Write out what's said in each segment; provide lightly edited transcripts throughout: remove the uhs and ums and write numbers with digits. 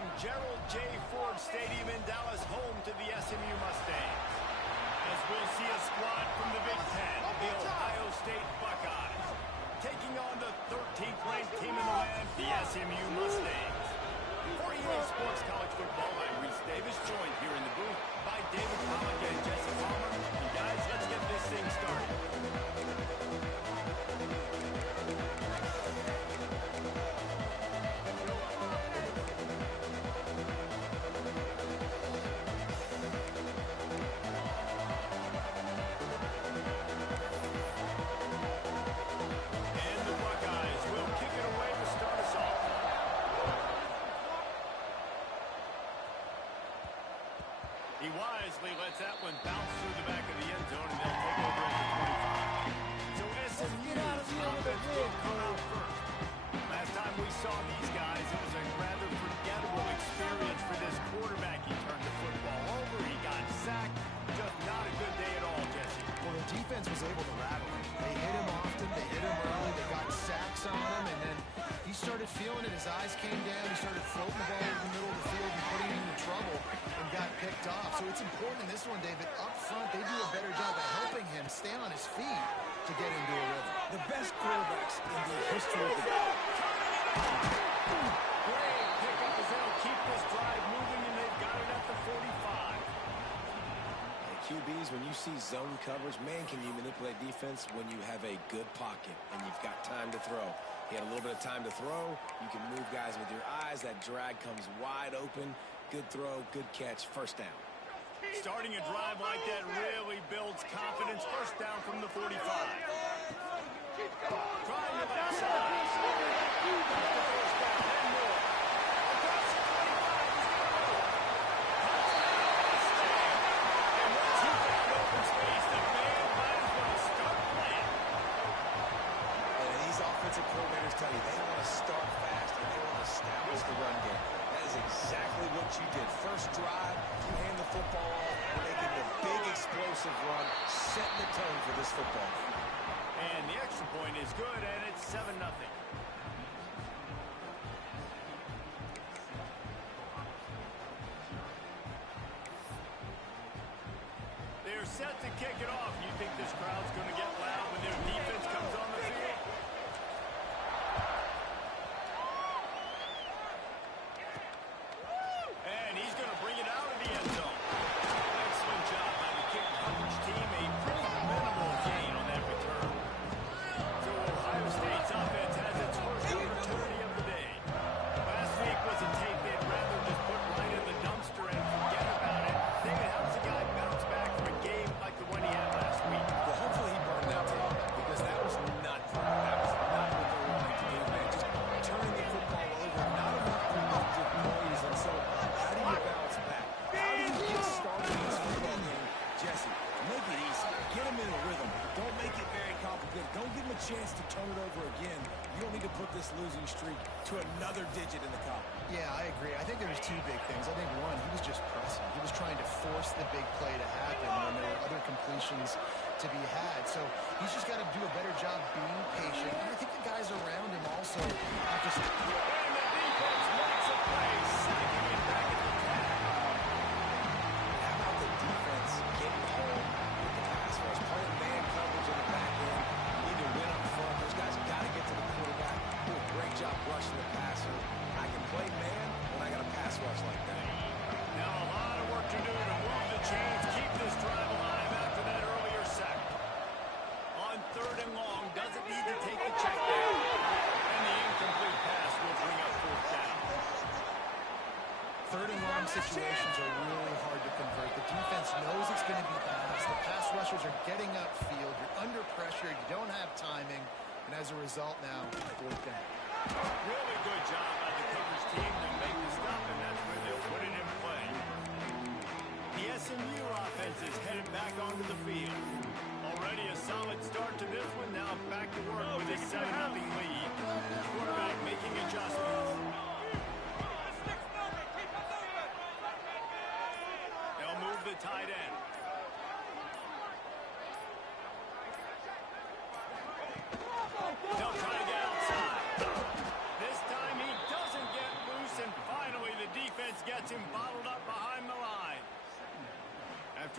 from Gerald J. Ford Stadium in Dallas, home to the SMU Mustangs. As we'll see a squad from the Big Ten, the Ohio State Buckeyes, taking on the 13th ranked team in the land, the SMU Mustangs. For EA Sports College Football, I'm Reese Davis, joined here in the booth by David Pollack and Jesse Palmer. And guys, let's get this thing started. He wisely lets that one bounce through the back of the end zone, and they'll take over at the 25. So SMU's offense will come out first. Last time we saw these guys, it was a rather forgettable experience for this quarterback. He turned the football over, he got sacked. Just not a good day at all, Jesse. Well, the defense was able to rattle him. They hit him often, they hit him early, they got sacks on him, and then he started feeling it. His eyes came down, he started floating the ball over the middle of the field and putting him into trouble and got picked off. So it's important in this one, David, up front, they do a better job of helping him stay on his feet to get into a rhythm. The best quarterbacks in the history of the game. Great pickup as they'll keep this drive moving, and they've got it at the 45. QBs, when you see zone coverage, man, can you manipulate defense when you have a good pocket and you've got time to throw. He had a little bit of time to throw. You can move guys with your eyes. That drag comes wide open. Good throw, good catch, first down. Starting a drive like that really builds confidence. First down from the 45. Trying the left side. That's the first down and more. Across the 25, he's going to go. And once he found open space, the man might as well start playing. And these offensive coordinators tell you they want to start fast and they want to establish the run game. That is exactly what you did. First drive, you hand the football off, you're making the big explosive run, setting the tone for this football game. And the extra point is good, and it's 7-0. They're set to kick it off. You think this crowd's going to get loud when their defense comes on the field? And he's going to bring it out of the end zone. Excellent job by the kick coverage team. A pretty minimal gain on that return. So Ohio State's offense has its first opportunity of the day. Last week was a tape they'd rather just put right in the dumpster and forget about it. David, how does a guy bounce back from a game like the one he had last week? Well, hopefully he burned that tape because that was not fun. That was not what they were wanting to do, man. Just turning the football over, not enough productive plays. And so how do you bounce back? How do you get started in this football game? Jesse, make it easy. Get him in a rhythm. Don't make it very complicated. Don't give him a chance to turn it over again. You don't need to put this losing streak to another digit in the column. Yeah, I agree. I think there was two big things. I think one, he was just pressing. He was trying to force the big play to happen when there were other completions to be had. So he's just got to do a better job being patient. And I think the guys around him also have to... And the defense makes a play, sacking him back at the 10. How about the defense getting home with the pass rush? Playing man coverage in the back end. You need to win up front. Those guys have got to get to the quarterback. Do a great job rushing the passer. I can play man when I got a pass rush like that. Now a lot of work to do to move the chains, keep this drive alive after that earlier sack. On 3rd and long, doesn't need to take the check down. And the incomplete pass will bring up 4th down. 3rd and long situations are really hard to convert. The defense knows it's going to be fast. The pass rushers are getting upfield. You're under pressure. You don't have timing. And as a result now, 4th down. Really good job by the coverage team to make the stop, and that's where they'll put it in play. The SMU offense is headed back onto the field. Already a solid start to this one. Now back to work with this 7-0 lead. Quarterback making adjustments. They'll move the tight end. They'll try to get outside. This time he doesn't get loose, and finally the defense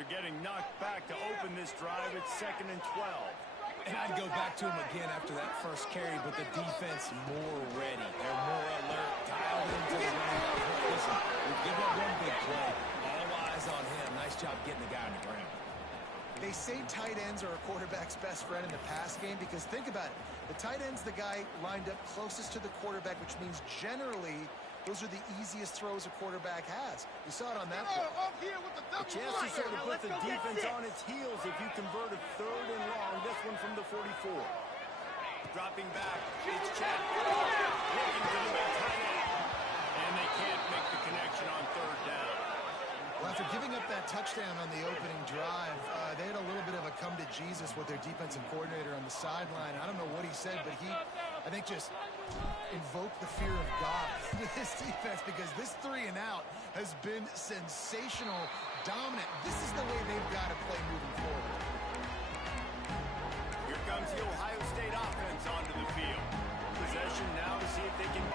after getting knocked back to open this drive at 2nd and 12. And I'd go back to him again after that first carry, but the defense more ready. They're more alert, dialed into the running. Listen, we give up one big play. All eyes on him. Nice job getting the guy on the ground. They say tight ends are a quarterback's best friend in the pass game because think about it. The tight end's the guy lined up closest to the quarterback, which means generally those are the easiest throws a quarterback has. You saw it on that play. A chance to sort of put the defense on its heels if you convert a 3rd and long. This one from the 44. Dropping back, it's Chet. Looking for the big tight end. And they can't make the connection on 3rd down. Well, after giving up that touchdown on the opening drive, they had a little bit of a come to Jesus with their defensive coordinator on the sideline. I don't know what he said, but he, I think, just invoked the fear of God with his defense because this 3 and out has been sensational, dominant. This is the way they've got to play moving forward. Here comes the Ohio State offense onto the field. Possession now to see if they can...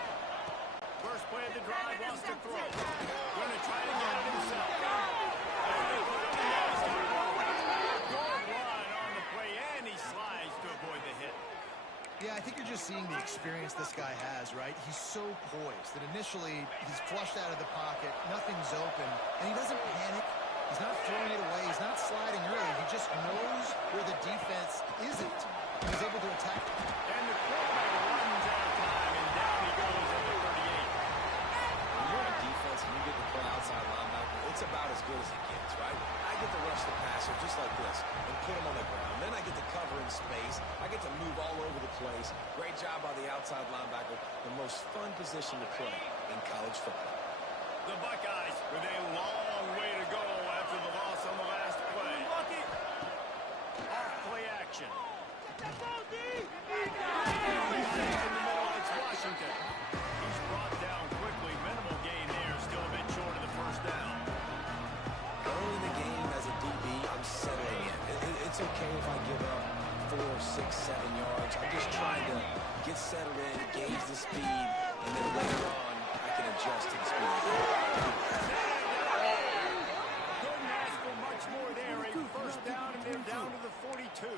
First play of the drive, lost a throw. Going to try to get it himself. Good run on the play, and he slides to avoid the hit. Yeah, I think you're just seeing the experience this guy has, right? He's so poised that initially he's flushed out of the pocket, nothing's open, and he doesn't panic. He's not throwing it away. He's not sliding early. He just knows where the defense isn't. And he's able to attack. And the quarterback runs out of time, and down he goes at the 38. When you're on defense and you get to play outside linebacker, it's about as good as it gets, right? I get to rush the passer just like this and put him on the ground. Then I get to cover in space. I get to move all over the place. Great job by the outside linebacker. The most fun position to play in college football. The Buckeyes with a long way to go after the loss on the last play. Off play action. In the middle, it's Washington. He's brought down quickly. Minimal gain there. Still a bit short of the first down. Early in the game as a DB, I'm settling in. It's okay if I give up 4, 6, 7 yards. I'm just trying to get settled in, gauge the speed, and then later on, I can adjust to the speed. Couldn't ask for much more there. A first down, and they're down to the 42.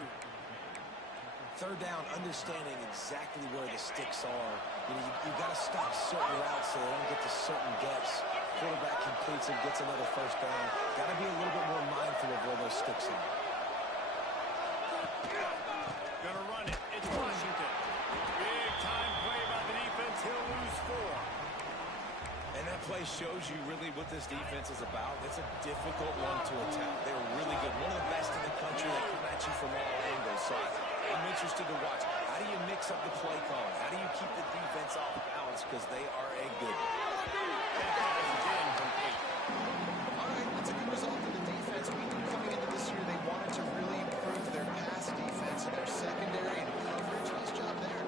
3rd down, understanding exactly where the sticks are. You got to stop certain routes so they don't get to certain depths. Quarterback completes it, gets another first down. Got to be a little bit more mindful of where those sticks are. Gonna run it. It's Washington. Big time play by the defense. He'll lose 4. And that play shows you really what this defense is about. It's a difficult one to attack. They're really good. One of the best in the country. They come at you from all angles. So I'm interested to watch. How do you mix up the play calling? How do you keep the defense off balance? Because they are a good one. All right, that's a good result for the defense. We knew coming into this year they wanted to really improve their pass defense and their secondary and coverage. Nice job there.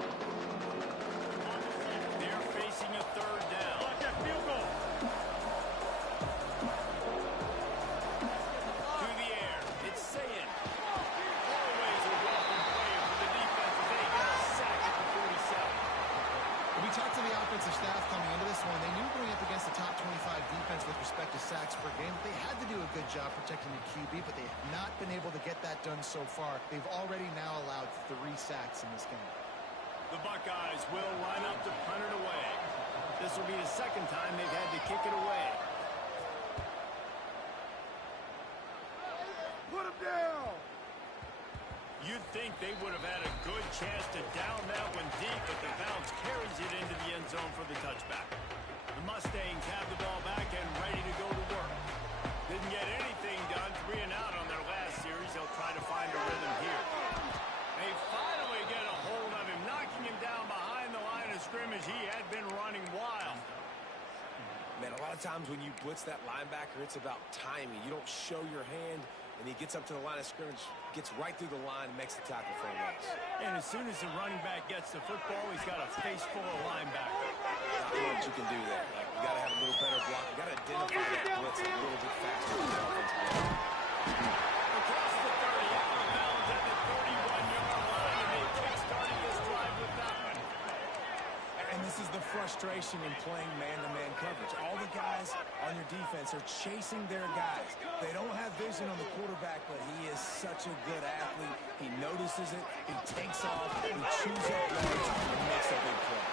They're facing a 3rd down. Watch that field goal. To the air. It's Sayin. Always a welcome play for the defense as they get a sack at the 47. We talked to the offensive staff coming into this one. They knew going up against the top 25 defense with respect to sacks per game. They had to do a good job protecting the QB, but they have not been able to get that done so far. They've already now allowed 3 sacks in this game. The Buckeyes will line up to punt it away. This will be the 2nd time they've had to kick it away. Put him down! You'd think they would have had a good chance to down that one deep, but the bounce carries it into the end zone for the touchback. The Mustangs have the ball back and ready to go to work. Didn't get anything done, 3 and out on their last series. They'll try to find a rhythm here. They finally get a hold of him, knocking him down behind the line of scrimmage. He had been running wild. Man, a lot of times when you blitz that linebacker, it's about timing. You don't show your hand, and he gets up to the line of scrimmage, gets right through the line, and makes the tackle for a loss. And as soon as the running back gets the football, he's got a face full of linebackers. Not much you can do there. Like, you got to have a little better block. You got to identify that blitz a little bit faster than the offensive line. Across the 30, out of bounds at the 31-yard line, and they kick-started this drive with that one. And this is the front frustration in playing man-to-man coverage. All the guys on your defense are chasing their guys. They don't have vision on the quarterback, but he is such a good athlete. He notices it, he takes off, he chews up yards, and makes a big play.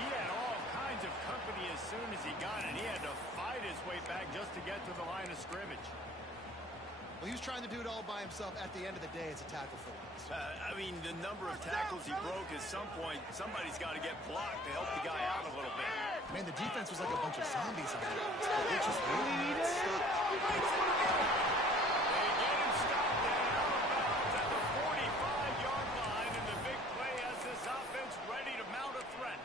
He had all kinds of company as soon as he got it. He had to fight his way back just to get to the line of scrimmage. Well, he was trying to do it all by himself. At the end of the day, it's a tackle for loss. I mean, the number of tackles he broke, at some point, somebody's got to get blocked to help the guy out a little bit. Man, the defense was like a bunch of zombies in that. They just really not stop. They get him stopped there out of bounds at the 45-yard line, and the big play has this offense ready to mount a threat.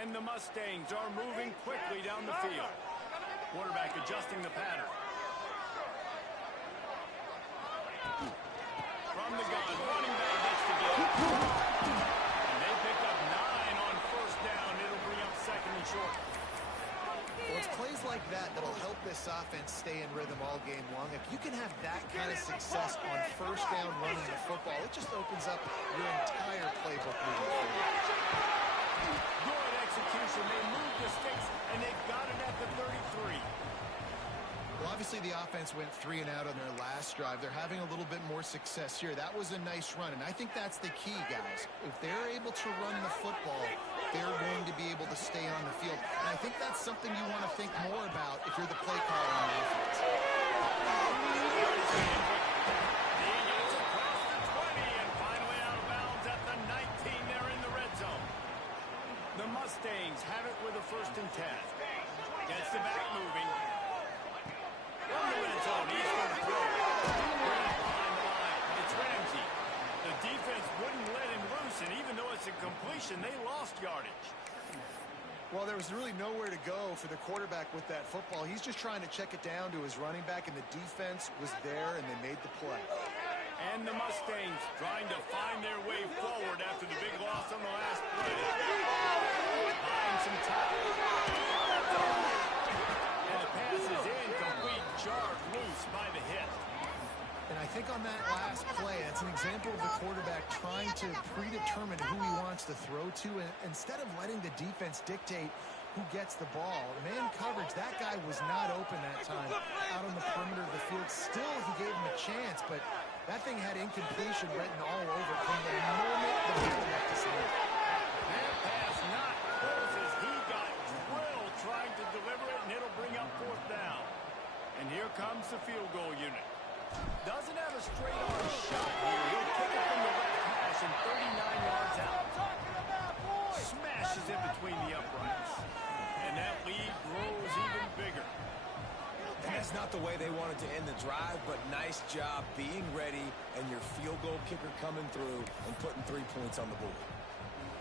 And the Mustangs are moving quickly down the field. Quarterback adjusting the pattern. From the gun, running back gets to get it. And they pick up 9 on first down. It'll bring up second and short. Well, it's plays like that that'll help this offense stay in rhythm all game long. If you can have that kind of success on first down running the football, it just opens up your entire playbook moving forward. Good execution. They moved the sticks, and they've got it at the 33. Well, obviously the offense went 3 and out on their last drive. They're having a little bit more success here. That was a nice run, and I think that's the key, guys. If they're able to run the football, they're going to be able to stay on the field. And I think that's something you want to think more about if you're the play caller on offense. The Eagles across the 20 and finally out of bounds at the 19. They're in the red zone. The Mustangs have it with a 1st and 10. Gets the back moving. From the red zone, he's going to throw. Right behind the line. It's Ramsey. The defense wouldn't let him loose, and even though it's a completion, they lost yardage. Well, there was really nowhere to go for the quarterback with that football. He's just trying to check it down to his running back, and the defense was there, and they made the play. And the Mustangs trying to find their way forward after the big loss on the last play. Buying some time. And the pass is incomplete, jarred loose by the hit. And I think on that last play, it's an example of the quarterback trying to predetermine who he wants to throw to, and instead of letting the defense dictate who gets the ball. Man coverage, that guy was not open that time out on the perimeter of the field. Still, he gave him a chance, but that thing had incompletion written all over it from the moment the ball left his hand. That pass not close as he got drilled trying to deliver it, and it'll bring up 4th down. And here comes the field goal unit. Doesn't have a straight-on shot here. He'll kick it from the left hash and 39 yards out. Smashes in between the uprights. And that lead grows even bigger. That's not the way they wanted to end the drive, but nice job being ready and your field goal kicker coming through and putting 3 points on the board.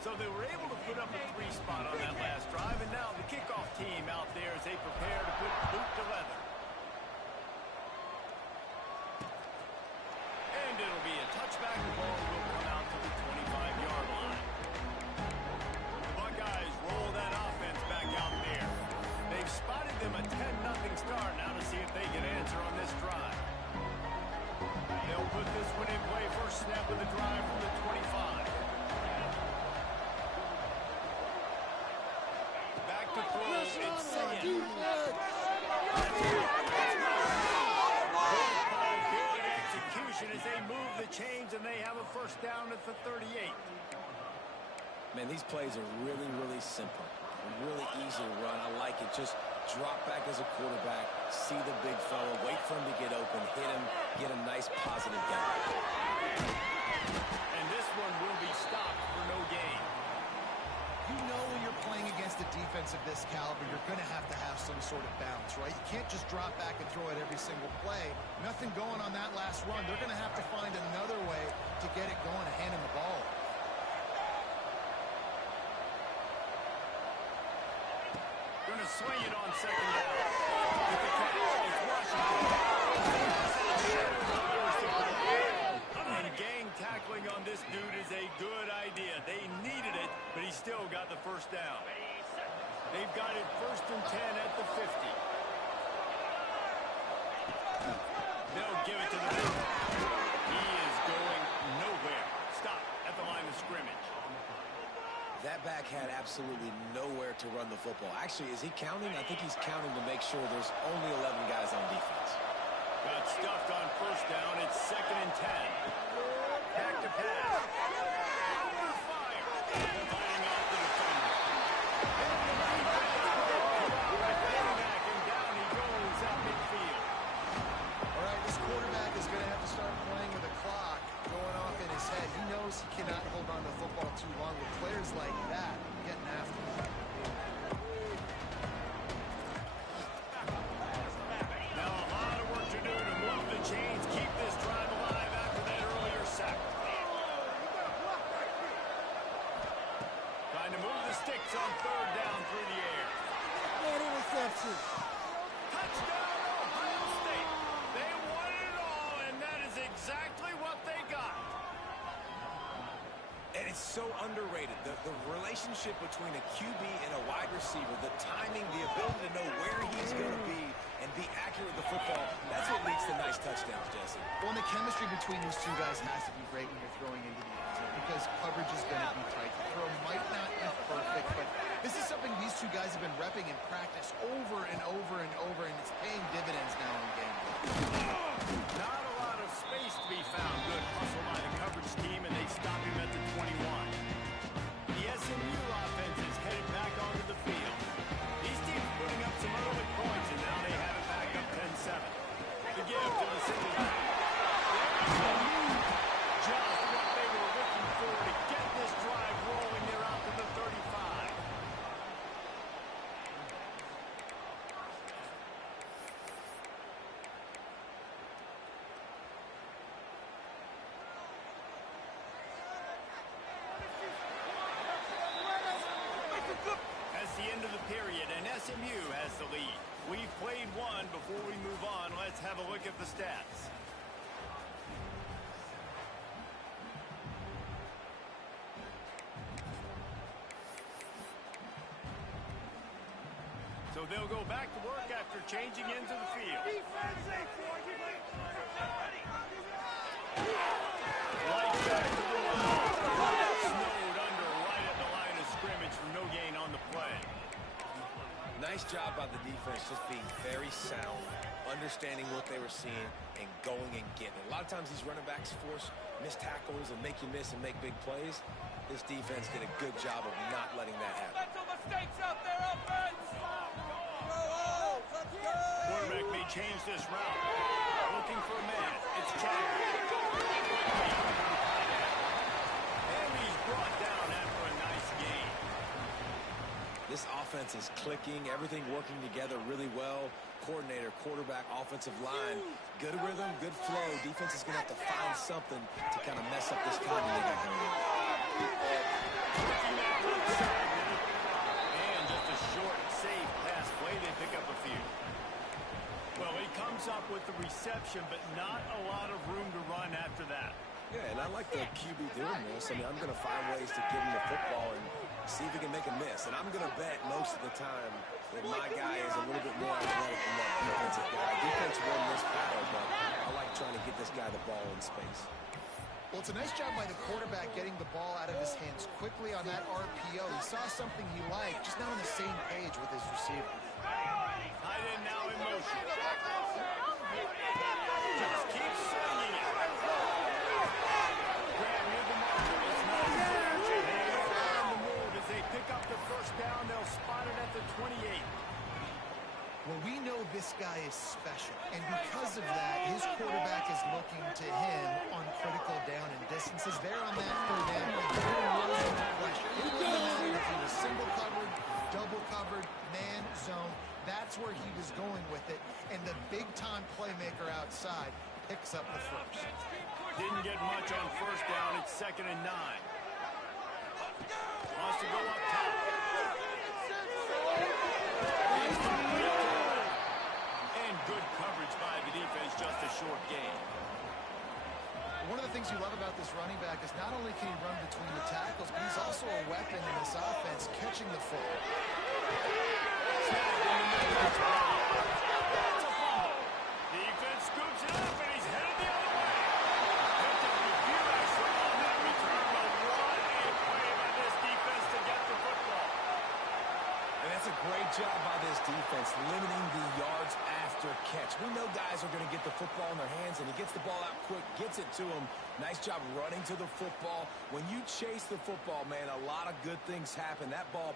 So they were able to put up a 3 spot on that last drive, and now the kickoff team out there as they prepare to put boot to leather. And it'll be a touchback. The ball will come out to the 25-yard line. The Buckeyes roll that offense back out there. They've spotted them a 10-0 start. Now to see if they can answer on this drive. They'll put this one in play. First snap of the drive from the 25. Back to throw. It's Singh. Good execution as they move the chains, and they have a 1st down at the 38. Man, these plays are really, really simple. Really easy to run. I like it. Just drop back as a quarterback, see the big fella, wait for him to get open, hit him, get a nice positive gain. And this one will be stopped for no gain. You know when you're playing against a defense of this caliber, you're going to have some sort of bounce, right? You can't just drop back and throw it every single play. Nothing going on that last run. They're going to have to find another way to get it going and hand him the ball. Going to swing it on 2nd down. With the catch, it's Washington. And gang tackling on this dude is a good idea. They needed it, but he still got the 1st down. They've got it 1st and 10 at the 50. They'll give it to the middle. He is going scrimmage. That back had absolutely nowhere to run the football. Actually, is he counting? I think he's counting to make sure there's only 11 guys on defense. Got stuffed on first down. It's 2nd and 10. Back to pass. Under fire. Fighting off the defender. Back and down he goes out midfield. All right, this quarterback is going to have to start playing with a clock going off in his head. He knows he cannot hold on to the football too long with players like that getting after him. Now a lot of work to do to move the chains, keep this drive alive after that earlier sack. Trying to move the sticks on 3rd down through the air. That interception. Touchdown, Ohio State. They wanted it all, and that is exactly what they got. And it's so underrated. The relationship between a QB and a wide receiver, the timing, the ability to know where he's going to be and be accurate with the football, that's what leads to nice touchdowns, Jesse. Well, and the chemistry between these two guys has to be great when you're throwing into the end zone because coverage is going to be tight. The throw might not be perfect, but this is something these two guys have been repping in practice over and over and over, and it's paying dividends now in game. Not a lot of space to be found. Good hustle by the coverage team, and they stop him at the 21. The SMU offense is headed back onto the field. These teams putting up some early points, and now they have it back up 10-7. The give to the single back. Just what they were looking for to get this drive rolling. They're out to the 35. That's the end of the period, and SMU has the lead. We've played one. Before we move on, let's have a look at the stats. So they'll go back to work after changing into the field. Right back to the line. Snowed under right at the line of scrimmage for no gain on the play. Nice job by the defense, just being very sound, understanding what they were seeing, and going and getting it. A lot of times these running backs force missed tackles and make you miss and make big plays. This defense did a good job of not letting that happen. Mental mistakes out there, offense. Quarterback may change this route. Looking for a man. It's Chadwick. And he's brought down after a nice gain. This offense is clicking, everything working together really well. Coordinator, quarterback, offensive line, good rhythm, good flow. Defense is going to have to find something to kind of mess up this timing they got going on. And just a short, safe pass play. They pick up a few. Well, he comes up with the reception, but not a lot of room to run after that. Yeah, and I like the QB doing this. I mean, I'm going to find ways to get him the football and see if he can make a miss. And I'm going to bet most of the time that my guy is a little bit more athletic than that defensive guy. Defense won this battle, but I like trying to get this guy the ball in space. Well, it's a nice job by the quarterback getting the ball out of his hands quickly on that RPO. He saw something he liked, just not on the same page with his receiver. Tight end now in motion. Just keeps swinging it. Grab near the marker. It's not easy. They are on the move as they pick up the first down. They'll spot it at the 28. Well, we know this guy is special, and because of that, his quarterback is looking to him on critical down and distances. There on that 3rd down, there was no question. It wouldn't matter if he was single covered, double covered, man zone. That's where he was going with it, and the big-time playmaker outside picks up the first. Didn't get much on first down. It's 2nd and 9. Wants to go up top. And good coverage by the defense, just a short gain. One of the things you love about this running back is not only can he run between the tackles, but he's also a weapon in this offense, catching the football. That's a fumble. Defense scoops it up, and he's headed the other way. Picked up a few extra on that return, but what a it's limiting the yards after catch. We know guys are going to get the football in their hands, and he gets the ball out quick, gets it to him. Nice job running to the football. When you chase the football, man, a lot of good things happen. That ball...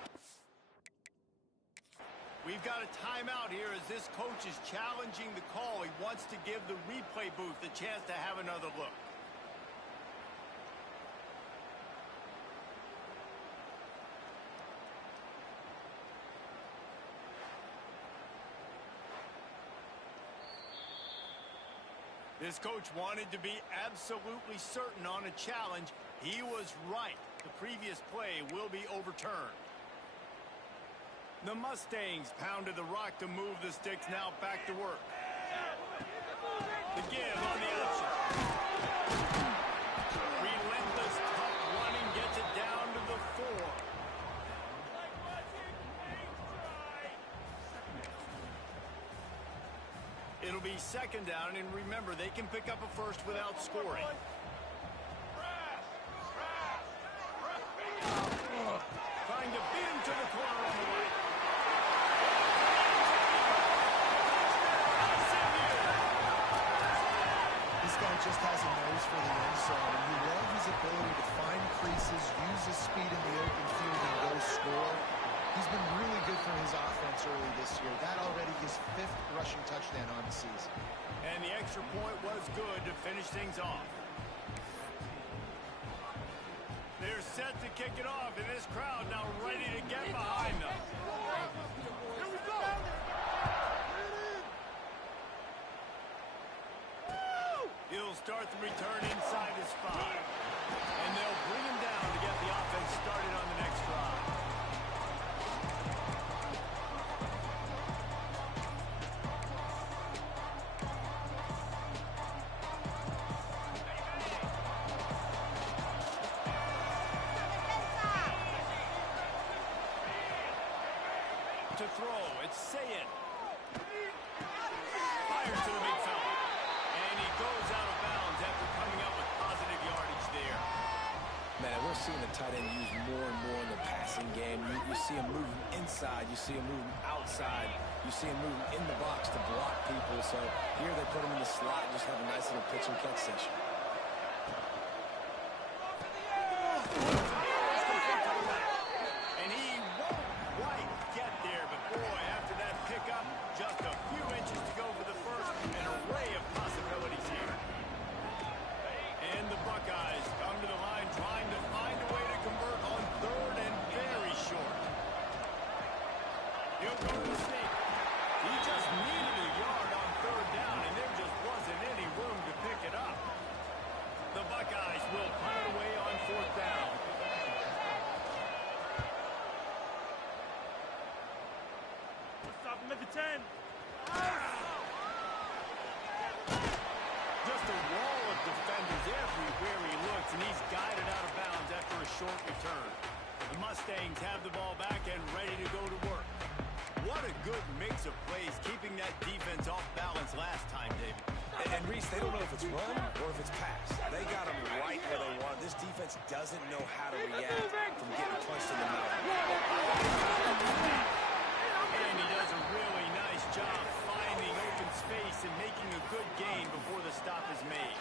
We've got a timeout here as this coach is challenging the call. He wants to give the replay booth a chance to have another look. This coach wanted to be absolutely certain on a challenge. He was right. The previous play will be overturned. The Mustangs pounded the rock to move the sticks, now back to work. The give on the option. Relentless, tough running gets it down to the 4. It'll be second down, and remember, they can pick up a first without scoring. Trying to beat him to the corner on the right. This guy just has a nose for the end zone, and you love his ability to find creases, use his speed in the open field, and go score. He's been really good for his offense early this year. That already his 5th rushing touchdown on the season. And the extra point was good to finish things off. They're set to kick it off, and this crowd now ready to get behind them. Here we go. He'll start the return inside his 5. And they'll bring him down to get the offense started on the next drive. To throw, it's Sayin. Fires to the big fella. And he goes out of bounds after coming up with positive yardage there. Man, we're seeing the tight end used more and more in the passing game. You see him moving inside. You see him moving outside. You see him moving in the box to block people. So here they put him in the slot and just have a nice little pitch and catch session. And he won't quite get there, but boy, after that pickup, just a few inches to go for the first. An array of possibilities here. And the Buckeyes come to the line trying to find a way to convert on 3rd and very short. He'll go to the sneak. He just needed a yard on 3rd down, and there just wasn't any room to pick it up. The Buckeyes will punt it away on 4th down. Stop him at the 10. Just a wall of defenders everywhere he looks, and he's guided out of bounds after a short return. The Mustangs have the ball back and ready to go to work. What a good mix of plays, keeping that defense off balance last time, David. And Reese, they don't know if it's run or if it's pass. They got them right where they want. This defense doesn't know how to react from getting punched in the mouth. And he does a really nice job finding open space and making a good gain before the stop is made.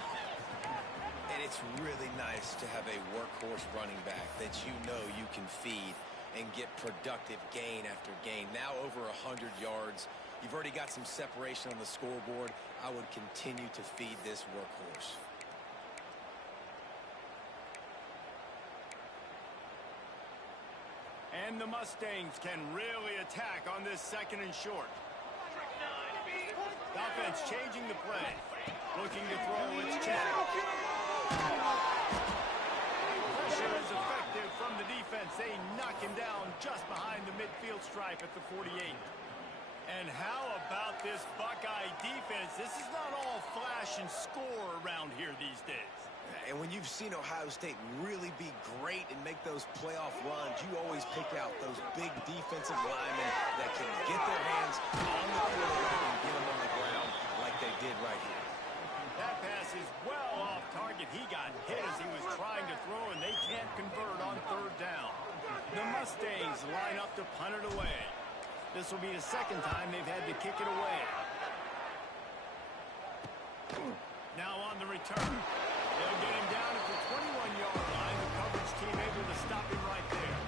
And it's really nice to have a workhorse running back that you know you can feed and get productive gain after gain. Now over 100 yards. You've already got some separation on the scoreboard. I would continue to feed this workhorse. And the Mustangs can really attack on this 2nd and short. The offense changing the play. Looking to throw, it's Chad. Pressure is effective from the defense. They knock him down just behind the midfield stripe at the 48. And how about this Buckeye defense? This is not all flash and score around here these days. And when you've seen Ohio State really be great and make those playoff runs, you always pick out those big defensive linemen that can get their hands on the quarterback and get them on the ground like they did right here. That pass is well off target. He got hit as he was trying to throw, and they can't convert on 3rd down. The Mustangs line up to punt it away. This will be the second time they've had to kick it away. Now on the return. They'll get him down at the 21-yard line. The coverage team able to stop him right there.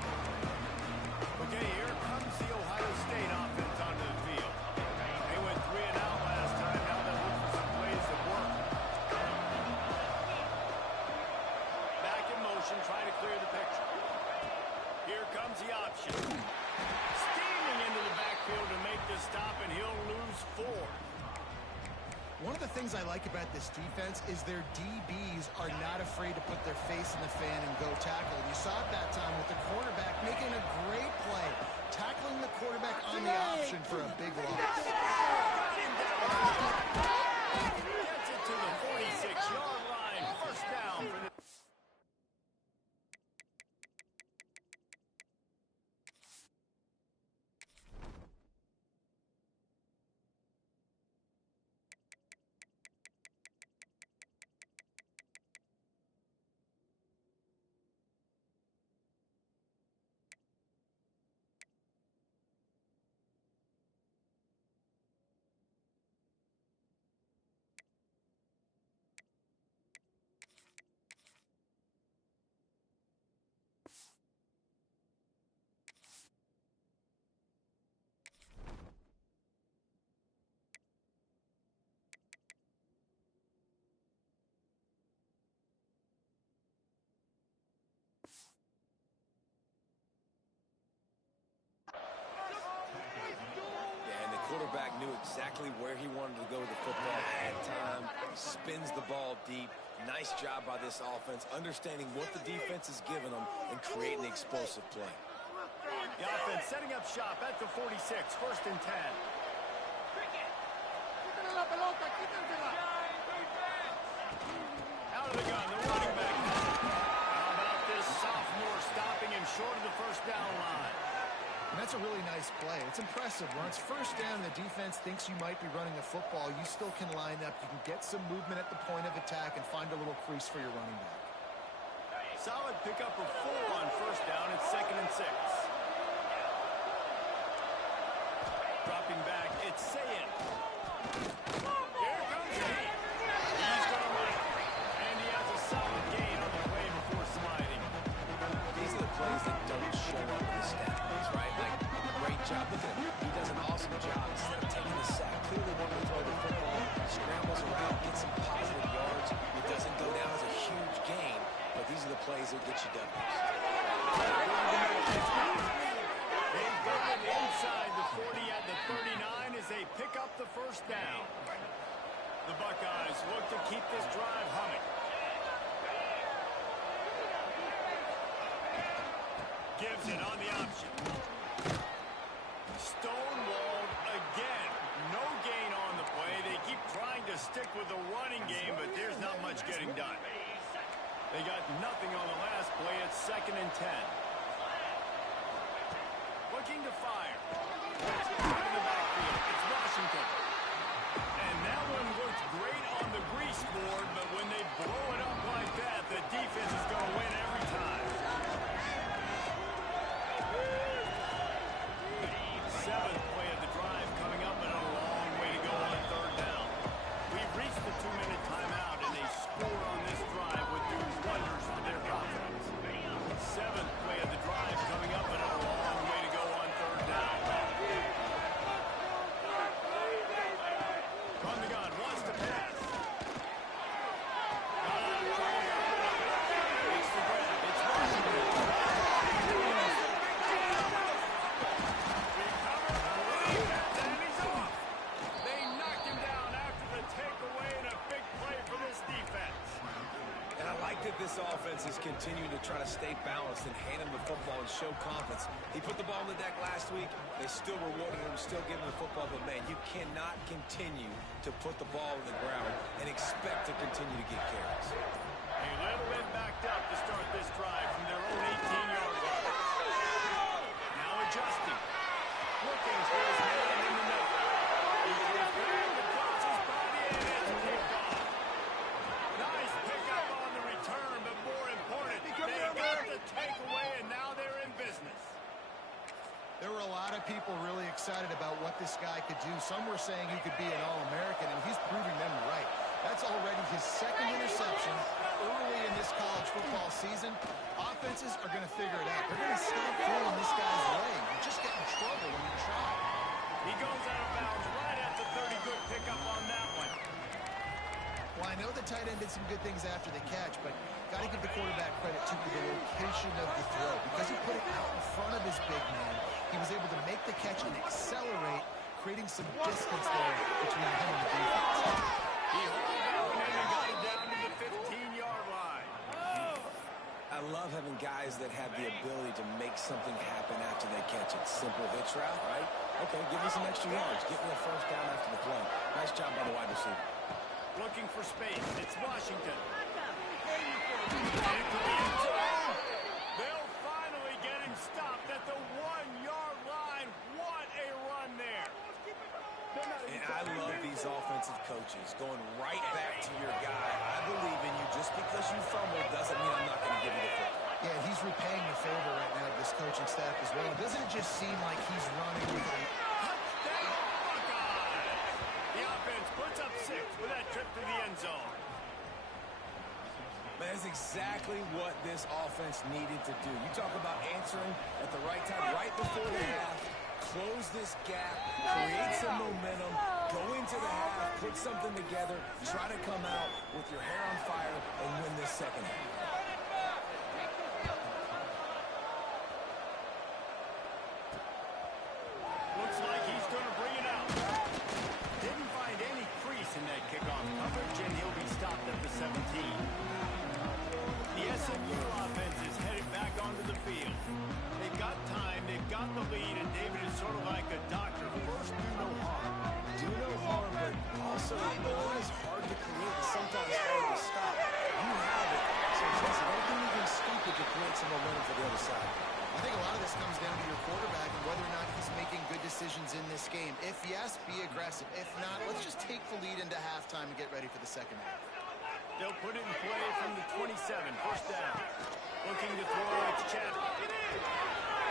Okay, here comes the Ohio State offense onto the field. They went 3 and out last time. Now they're looking for some plays that work. Back in motion, trying to clear the picture. Here comes the option. Steaming into the backfield to make the stop, and he'll lose 4. One of the things I like about this defense is their DBs are not afraid to put their face in the fan and go tackle. You saw it that time with the quarterback making a great play, tackling the quarterback on the option for a big loss. Gets it to the 46-yard line. First down for the... Quarterback knew exactly where he wanted to go with the football at time, spins the ball deep. Nice job by this offense, understanding what the defense is giving them and creating the explosive play. The offense setting up shop at the 46, first and 10. Out of the gun, the running back. How about this sophomore stopping him short of the first down line? And that's a really nice play. It's impressive. When it's first down, the defense thinks you might be running the football. You still can line up. You can get some movement at the point of attack and find a little crease for your running back. Solid pickup of 4 on first down. It's 2nd and 6. Dropping back, it's Sayin. Here comes Sayin. He's going to run it. And he has a solid gain on the play before sliding. These are the plays that don't show up in the stat books, right? Like, great job. Look at him. He does an awesome job. Instead of taking the sack, clearly wanting to throw the football, scrambles around, gets some positive yards. It doesn't go down as a huge gain, but these are the plays that get you W's. They've got it inside the 40 at the 39 as they pick up the first down. The Buckeyes look to keep this drive humming. Gives it on the option. Stonewalled again. No gain on the play. They keep trying to stick with the running game, but there's not much getting done. They got nothing on the last play. It's 2nd and 10. Looking to fire. Out of the backfield. It's Washington. And that one looked great on the grease board, but when they blow it up like that, the defense is going to win every time. 7th play of the drive coming up, and a long way to go on third down. We've reached the 2-minute timeout, and a score on this drive would do wonders for their confidence. 7th play of the drive coming up, and a long way to go on third down. From the gun, wants to pass. It's the grab. It's Washington. And he's off. They knocked him down after the takeaway, and a big play for this defense. And I like that this offense is continuing to try to stay balanced and hand him the football and show confidence. He put the ball on the deck last week. They still rewarded him, still giving him the football. But, man, you cannot continue to put the ball on the ground and expect to continue to get carries. A little bit backed up to start this drive from their own 18-yard line. Now adjusting. Looking for his man in the middle. He throws back across his body, and it's picked off. Nice pickup on the return, but more important, they got the takeaway, and now they're in business. There were a lot of people really excited some were saying he could be an All-American, and he's proving them right. That's already his second interception early in this college football season. Offenses are going to figure it out. They're going to stop throwing this guy's leg. You just get in trouble when you try. He goes out of bounds right at the 30. Good pickup on that one. Well, I know the tight end did some good things after the catch, but got to give the quarterback credit to the location of the throw. Because he put it out in front of his big man, he was able to make the catch and accelerate, creating some distance there between him and the defense. He hauled that one in and got it down to the 15-yard line. I love having guys that have the ability to make something happen after they catch it. Simple hitch route, right? Okay, give me some extra yards. Get me a first down after the play. Nice job by the wide receiver. Looking for space. It's Washington. Into the end zone. They'll finally get him stopped at the 1-yard line. What a run there. And I love these offensive coaches going right back to your guy. I believe in you. Just because you fumbled doesn't mean I'm not going to give you the football. Yeah, he's repaying the favor right now of this coaching staff as well. Doesn't it just seem like he's running with a... Touchdown, Buckeyes! The offense puts up 6 with that trip to the end zone. That's exactly what this offense needed to do. You talk about answering at the right time, right before the half, close this gap, create some momentum, go into the half, put something together, try to come out with your hair on fire and win this second half. Looks like he's going to bring it out. Didn't find any crease in that kickoff coverage, and he'll be stopped at the 17. The SMU offense is headed back onto the field. They've got time, they've got the lead, and David is sort of like a doctor. First, do no harm. Do no harm, but also the run is hard to create and sometimes hard to stop. You have it, so just anything you can scoop it to create some momentum for the other side. I think a lot of this comes down to your quarterback and whether or not he's making good decisions in this game. If yes, be aggressive. If not, let's just take the lead into halftime and get ready for the second half. They'll put it in play from the 27. First down. Looking to throw. It's Chadwick.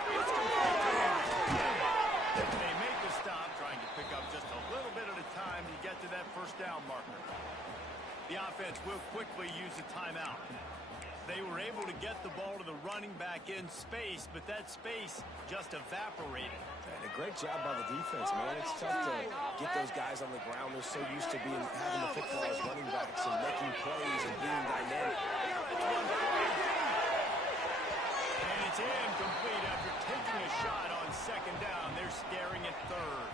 It's complete to him. They make the stop, trying to pick up just a little bit at a time to get to that first down marker. The offense will quickly use a timeout. They were able to get the ball to the running back in space, but that space just evaporated. And a great job by the defense, man. It's tough to get those guys on the ground. They're so used to having the football as running backs and making plays and being dynamic. And it's incomplete after taking a shot on second down. They're staring at third.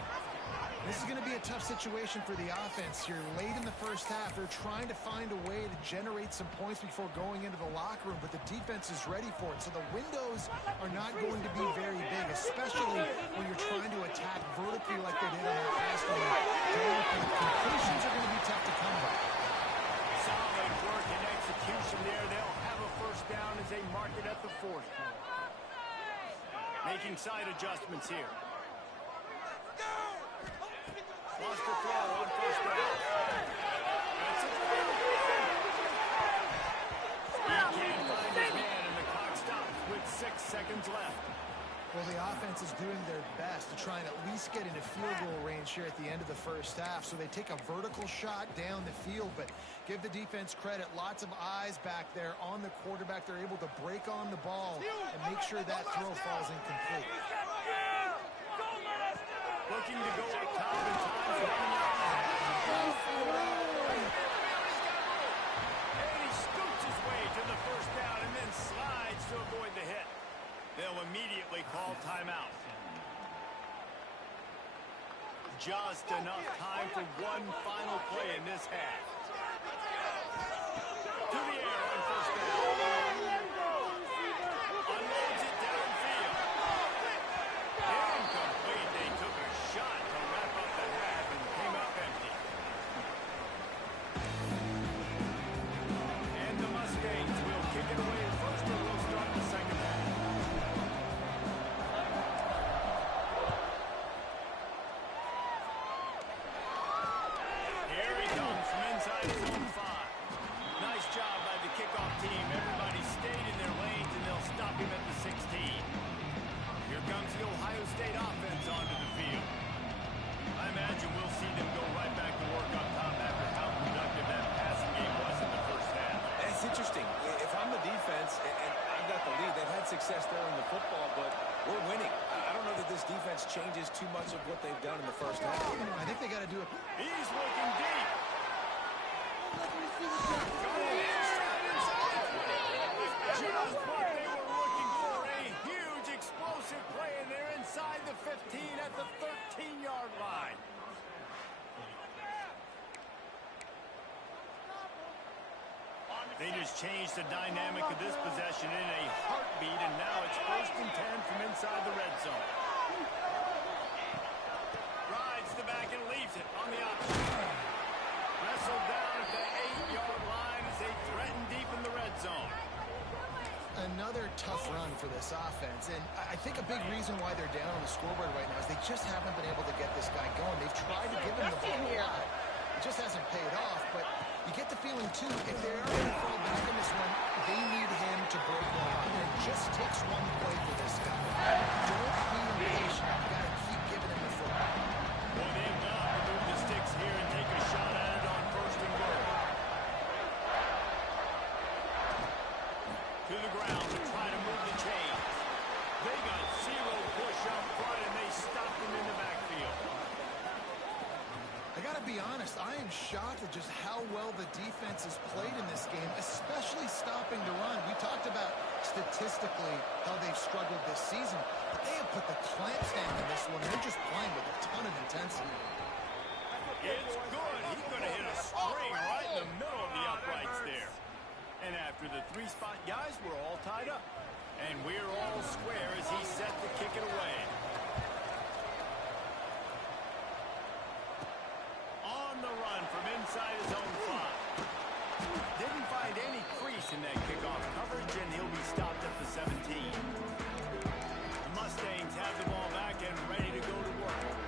This is going to be a tough situation for the offense here. Late in the first half, they're trying to find a way to generate some points before going into the locker room, but the defense is ready for it. So the windows are not going to be very big, especially when you're trying to attack vertically like they did on that last one. Completions are going to be tough to come by. Solid work and execution there. They'll have a first down as they mark it at the 40. Making side adjustments here. Lost the throw on first down. That's it. He can't find his man, and the clock stops with 6 seconds left. Well, the offense is doing their best to try and at least get into field goal range here at the end of the first half. So they take a vertical shot down the field, but give the defense credit. Lots of eyes back there on the quarterback. They're able to break on the ball and make sure that throw falls incomplete. Looking to go up top and time's running out. And he scoots his way to the first down and then slides to avoid the hit. They'll immediately call timeout. Just enough time for one final play in this half. To the air on first down. Unloads it downfield. Incomplete. They took a shot to wrap up the half and came up empty. And the Mustangs will kick it away first, and we'll start the second half. Here he comes from inside his success throwing the football, but we're winning. I don't know that this defense changes too much of what they've done in the first half. I think they got to do it. He's looking deep. Just what they were looking for. A huge explosive play, and they're inside the 15 at the 13-yard line. They just changed the dynamic of this possession in a heartbeat, and now it's 1st and 10 from inside the red zone. Rides the back and leaves it on the option. Wrestled down at the 8-yard line as they threaten deep in the red zone. Another tough run for this offense, and I think a big reason why they're down on the scoreboard right now is they just haven't been able to get this guy going. They've tried to give him the ball a lot. It just hasn't paid off, but you get the feeling, too, if they're going to fall back in this one, they need him to break one up. And it just takes one play for this guy. Don't be impatient. You got to keep giving him the football. Well, they've got to move the sticks here and take a shot at it on 1st and goal. To the ground to try to move the chains. They got 0 push up front, and they stopped him in the backfield. I got to be honest, I am shocked at just how well the defense has played in this game, especially stopping the run. We talked about statistically how they've struggled this season, but they have put the clamps down in this one. They're just playing with a ton of intensity. It's good. He could have hit a string right in the middle of the uprights there. And after the 3-spot guys, we're all tied up. And we're all square as he's set to kick it away. On the run from inside his own 5. Didn't find any crease in that kickoff coverage, and he'll be stopped at the 17. The Mustangs have the ball back and ready to go to work.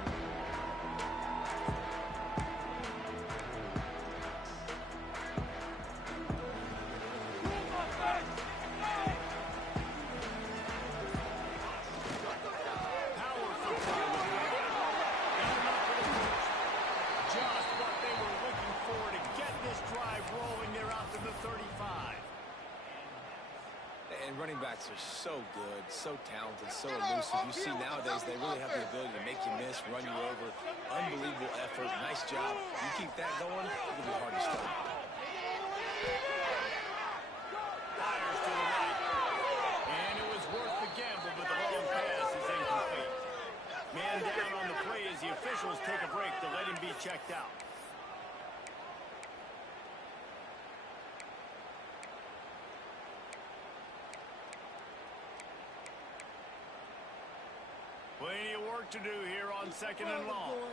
Running backs are so good, so talented, so elusive. You see nowadays they really have the ability to make you miss, run you over. Unbelievable effort. Nice job. You keep that going, it'll be hard to stop. Fires to the right. And it was worth the gamble, but the long pass is incomplete. Man down on the play as the officials take a break to let him be checked out. Plenty of work to do here on 2nd and long. Here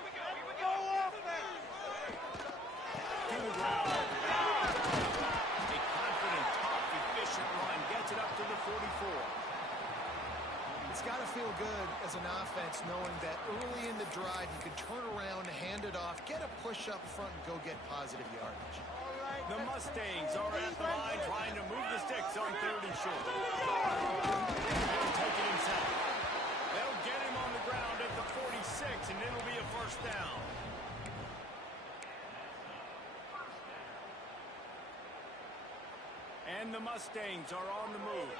we go, To the ground. A confident, tough, efficient run gets it up to the 44. It's got to feel good as an offense knowing that early in the drive you can turn around, hand it off, get a push up front, and go get positive yardage. The Mustangs are at the line trying to move the sticks on 3rd and short. They'll take it himself. They'll get him on the ground at the 46, and it'll be a 1st down. And the Mustangs are on the move.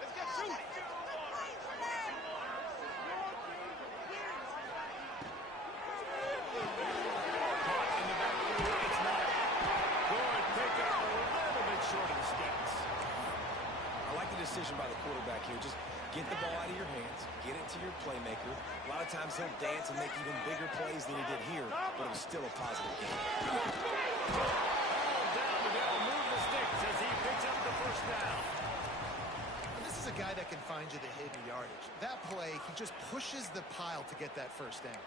Let's get shooting. Decision by the quarterback here. Just get the ball out of your hands, get it to your playmaker. A lot of times he'll dance and make even bigger plays than he did here, but it was still a positive game. Ball down, and they'll move the sticks as he picks up the 1st down. This is a guy that can find you the hidden yardage. That play, he just pushes the pile to get that 1st down.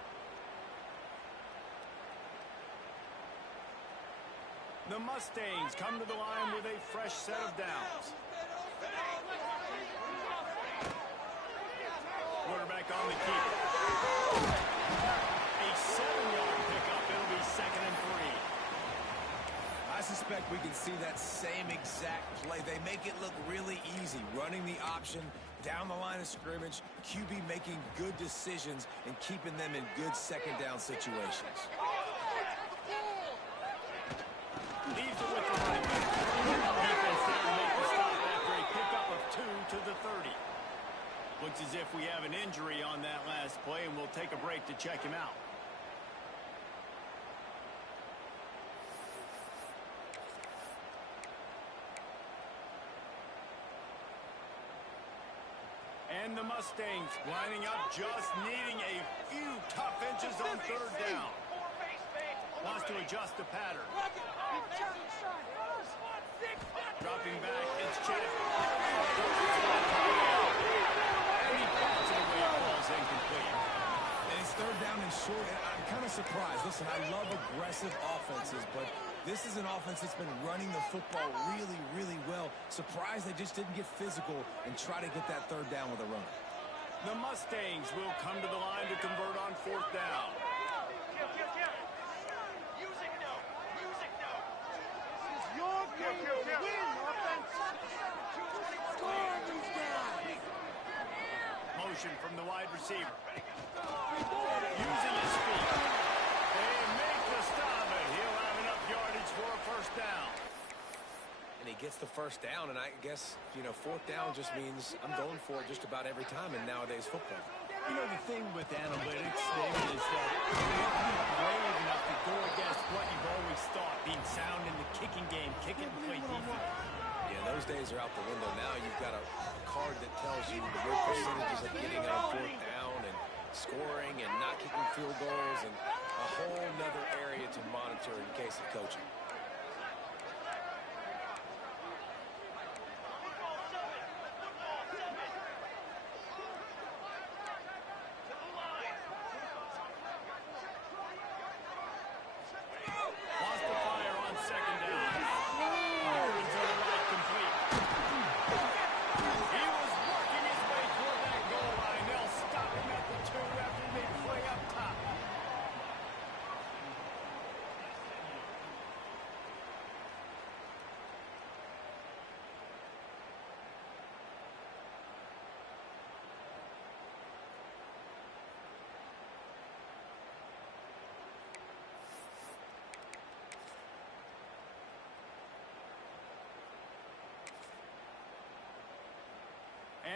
The Mustangs come to the line with a fresh set of downs. Quarterback on the keeper. A 7-yard pickup. It'll be 2nd and 3. I suspect we can see that same exact play. They make it look really easy, running the option down the line of scrimmage, QB making good decisions and keeping them in good 2nd down situations. Leaves it with the running back. Defense there the 30. Looks as if we have an injury on that last play, and we'll take a break to check him out. And the Mustangs lining up, just needing a few tough inches on third down. Wants to adjust the pattern. Dropping back, it's Chip. And he bats it away, falls incomplete. And it's third down and short, and I'm kind of surprised. Listen, I love aggressive offenses, but this is an offense that's been running the football really, really well. Surprised they just didn't get physical and try to get that third down with a run. The Mustangs will come to the line to convert on fourth down. Motion from the wide receiver. Using his feet. They make the stop, and he'll have enough yardage for a first down. And he gets the first down, and I guess, fourth down just means I'm going for it just about every time in nowadays football. You know, the thing with analytics, David, is that you have to be brave enough to go against what you've always thought, being sound in the kicking game, kick it and play defense. Yeah, those days are out the window now. You've got a card that tells you your percentages of getting on fourth down and scoring and not kicking field goals, and a whole nother area to monitor in case of coaching.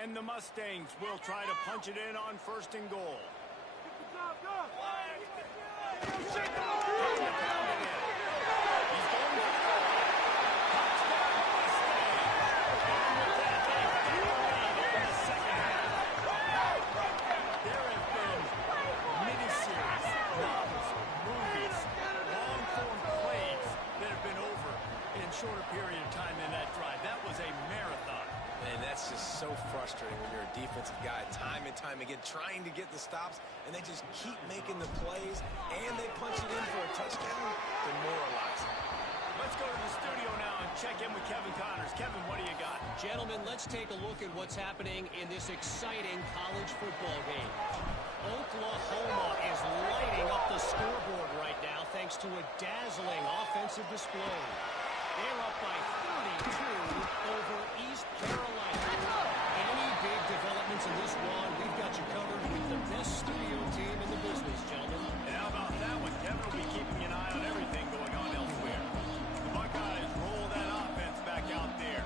And the Mustangs will try to punch it in on first and goal. Shorter period of time in that drive. That was a marathon. And that's just so frustrating when you're a defensive guy, time and time again, trying to get the stops, and they just keep making the plays, and they punch it in for a touchdown. Demoralizing. Let's go to the studio now and check in with Kevin Connors. Kevin, what do you got? Gentlemen, let's take a look at what's happening in this exciting college football game. Oklahoma is lighting up the scoreboard right now thanks to a dazzling offensive display. They're up by 32 over East Carolina. Any big developments in this one, we've got you covered with the best studio team in the business, gentlemen. And how about that one? Kevin will be keeping an eye on everything going on elsewhere. The Buckeyes roll that offense back out there.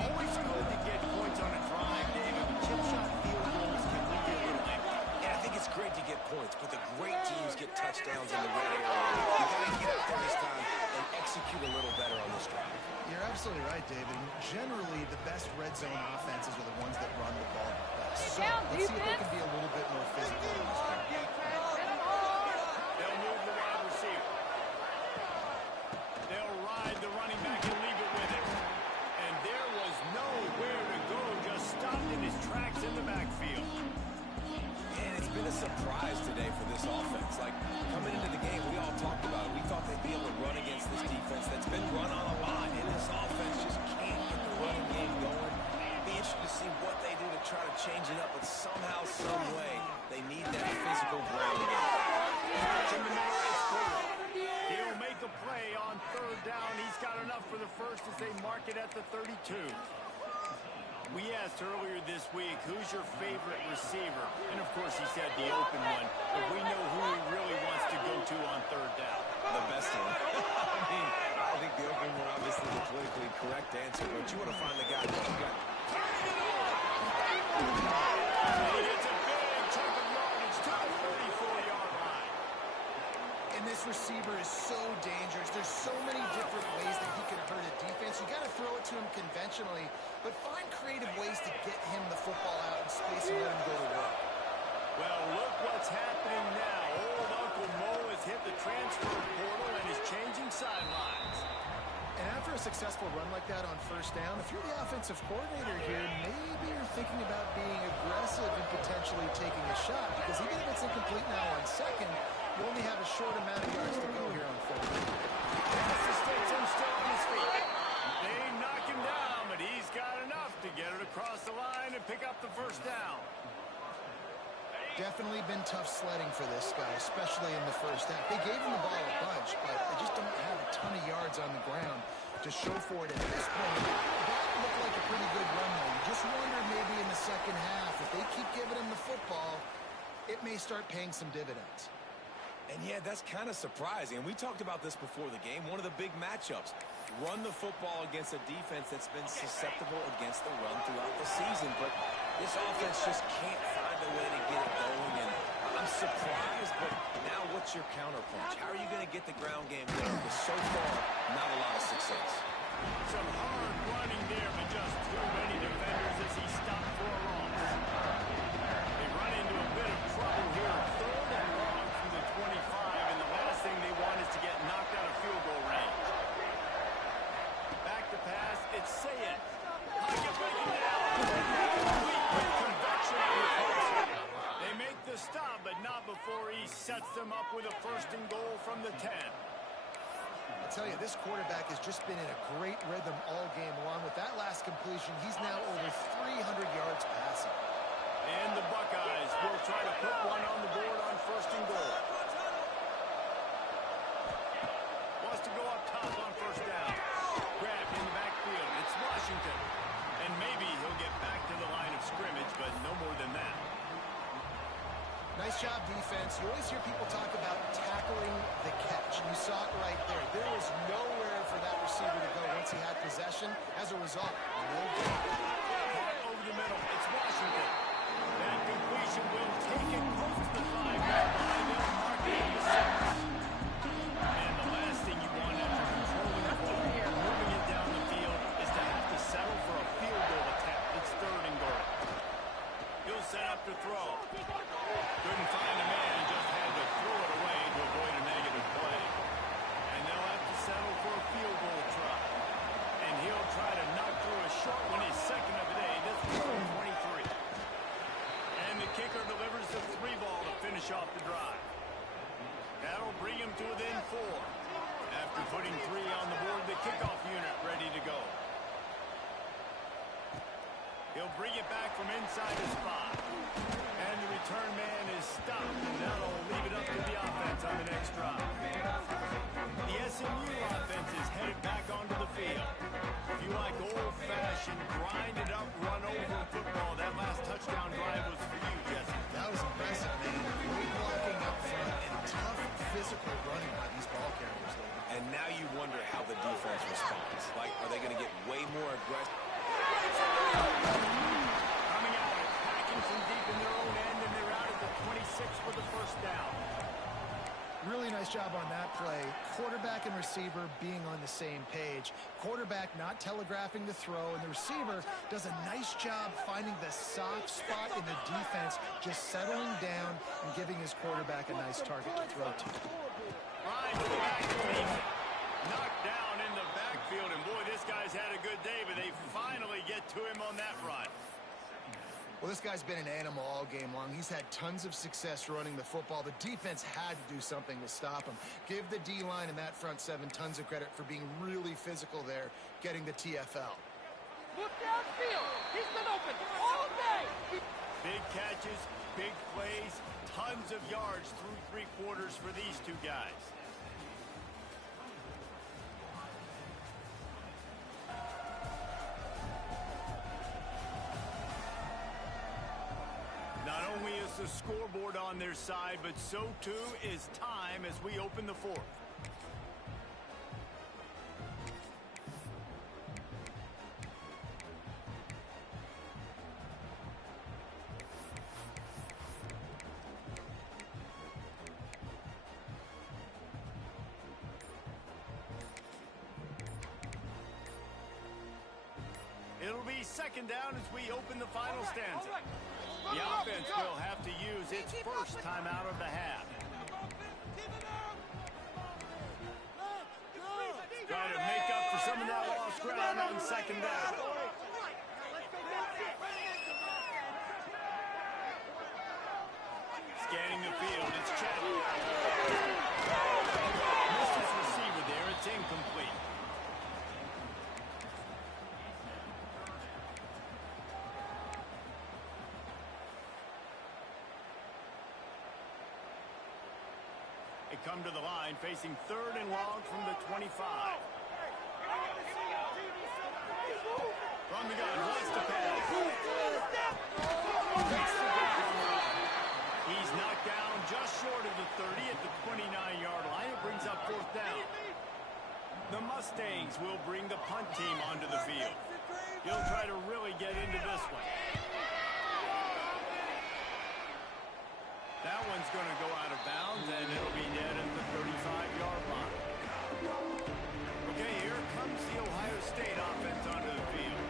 Always good to get points on a drive, David. Chip shot field goals can leave you a little empty. Yeah, I think it's great to get points, but the great teams get touchdowns in the red area. You got to get out there this time and execute a little better on this drive. You're absolutely right, David. Generally, the best red zone offenses are the ones that run the ball the best. So let's see if they can be a little bit more physical in this game. They'll move the wide receiver. They'll ride the running back and leave it with him. And there was nowhere to go, just stopped in his tracks in the backfield. And it's been a surprise today for this offense. Like, coming into the game, we all talked about it. We thought they'd be able to run against this defense that's been run on a lot, and this offense just can't get the running game going. Be interested to see what they do to try to change it up, but somehow, some way, they need that physical ground game. In the middle, it's Fuller. He'll make a play on third down. He's got enough for the first as they mark it at the 32. We asked earlier this week, who's your favorite receiver? And, of course, he said the open one. But we know who he really wants to go to on third down. The best one. I think the open one, obviously, the politically correct answer. But you want to find the guy that you got. This receiver is so dangerous. There's so many different ways that he can hurt a defense. You got to throw it to him conventionally, but find creative ways to get him the football out in space and let him go to work. Well, look what's happening now. Old Uncle Mo has hit the transfer portal and is changing sidelines. And after a successful run like that on first down, if you're the offensive coordinator here, maybe you're thinking about being aggressive and potentially taking a shot, because even if it's incomplete now on second, you only have a short amount of yards to go here on fourth. Sticks him still on his feet. They knock him down, but he's got enough to get it across the line and pick up the first down. Definitely been tough sledding for this guy, especially in the first half. They gave him the ball a bunch, but they just don't have a ton of yards on the ground to show for it at this point. That looked like a pretty good run, though. You just wonder maybe in the second half, if they keep giving him the football, it may start paying some dividends. And yeah, that's kind of surprising. And we talked about this before the game. One of the big matchups. Run the football against a defense that's been susceptible against the run throughout the season. But this offense just can't find a way to get it going. And I'm surprised, but now what's your counterpunch? How are you going to get the ground game going? Because so far, not a lot of success. Some hard running there, but just too many defenders as he stopped for a loss. They run into a bit of trouble here. Third and long from the 25, and the last thing they want is to get knocked out of field goal range. Back to pass, it's Sayed. Pocket breaking down. Complete with conviction on the crossing. They make the stop, but not before he sets them up with a first and goal from the 10. I'll tell you, this quarterback has just been in a great rhythm all game long. With that last completion, he's now over 300 yards passing. And the Buckeyes will try to put one on the board on first and goal. Wants to go up top on first down. Grabbed in the backfield. It's Washington. And maybe he'll get back to the line of scrimmage, but no more than that. Nice job, defense. You always hear people talk about tackling the catch. You saw it right there. There was nowhere for that receiver to go once he had possession. As a result, no gain. Over the middle. It's Washington. That completion will take it close to the 5-yard line. They'll mark it in the 6. And the last thing you want after controlling the ball, moving it down the field, is to have to settle for a field goal attempt. It's third and goal. He'll set up to throw. Couldn't find a man, just had to throw it away to avoid a negative play. And they'll have to settle for a field goal try. And he'll try to knock through a short one, his second of the day. This is from 23. And the kicker delivers the 3 ball to finish off the drive. That'll bring him to within 4. After putting 3 on the board, the kickoff unit ready to go. He'll bring it back from inside the spot. And the return man is stopped, and that'll leave it up to the offense on the next drive. The SMU offense is headed back onto the field. If you like old-fashioned, grind-it-up, run-over football, that last touchdown drive was for you, Jesse. That was impressive, man. Great blocking up front and tough physical running by these ball carriers, David. And now you wonder how the defense responds. Like, are they going to get way more aggressive? Coming out, attacking from deep in their own end, and they're out at the 26 for the first down. Really nice job on that play. Quarterback and receiver being on the same page. Quarterback not telegraphing the throw, and the receiver does a nice job finding the soft spot in the defense, just settling down and giving his quarterback a nice target to throw to. Line to the backfield. Knocked down in the backfield, and boy, this guy's had a good day, but they finally get to him on that run. Well, this guy's been an animal all game long. He's had tons of success running the football. The defense had to do something to stop him. Give the D-line and that front 7 tons of credit for being really physical there, getting the TFL. Look downfield. He's been open all day. Big catches, big plays, tons of yards through 3 quarters for these 2 guys. Not only is the scoreboard on their side, but so too is time as we open the 4th. be second down as we open the final stanza. The offense will have to use its first timeout of the half. Trying to make up for some of that lost ground on second down. Scanning the field, it's Chadwick. Missed his receiver there, it's incomplete. They come to the line facing third and long from the 25. From the gun, wants to pass. He's knocked down just short of the 30 at the 29-yard line. It brings up fourth down. The Mustangs will bring the punt team onto the field. He'll try to really get into this one. That one's going to go out of bounds, and it'll be dead at the 35-yard line. Okay, here comes the Ohio State offense onto the field.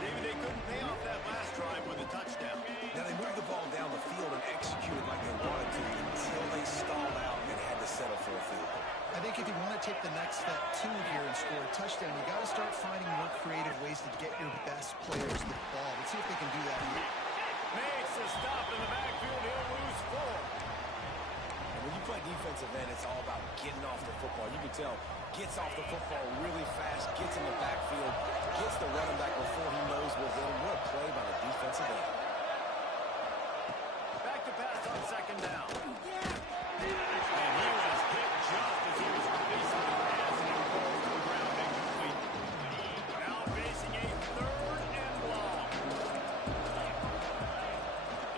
Maybe they couldn't pay off that last drive with a touchdown. Now, they moved the ball down the field and executed like they wanted to until they stalled out and had to settle for a field. I think if you want to take the next step too here and score a touchdown, you got to start finding more creative ways to get your best players the ball. Let's see if they can do that here. Makes a stop in the backfield. He'll lose 4. And when you play defensive end, it's all about getting off the football. You can tell, gets off the football really fast, gets in the backfield, gets the running back before he knows what's in. What a play by the defensive end. Back to pass on second down. And he was hit just as he was releasing the pass, and it falls to the ground incomplete. Now facing a third and long.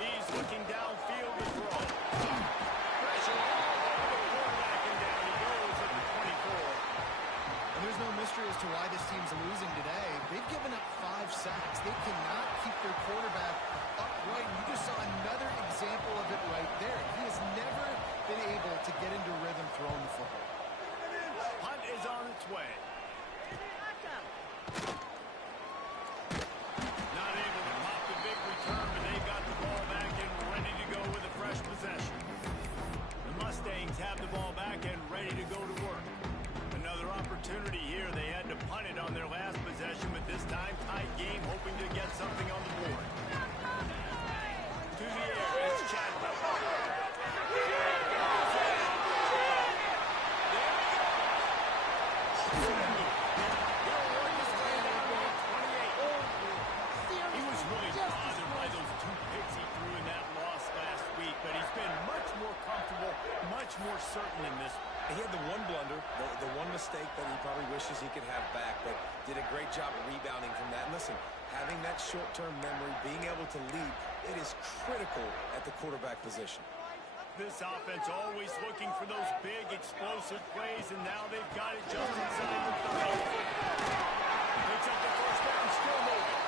He's looking downfield to throw. Pressure all over the quarterback, and down he goes at the 24. And there's no mystery as to why this team's losing today. They've given up 5 sacks. They cannot keep their quarterback upright. You just saw another example of it right there. He has never been able to get into rhythm throwing the football. Punt is on its way. Not able to pop the big return, but they've got the ball back and ready to go with a fresh possession. The Mustangs have the ball back and ready to go to work. Another opportunity here. They had to punt it on their last possession, but this time tight game, hoping to get something on the board. To the air, it's Chadwick. He was really bothered by those 2 picks he threw in that loss last week, but he's been much more comfortable, much more certain in this one. He had the one blunder, the one mistake that he probably wishes he could have back, but did a great job of rebounding from that. And listen, having that short-term memory, being able to lead, it is critical at the quarterback position. This offense always looking for those big, explosive plays, and now they've got it just inside the 30. Picks up the first down, still moving.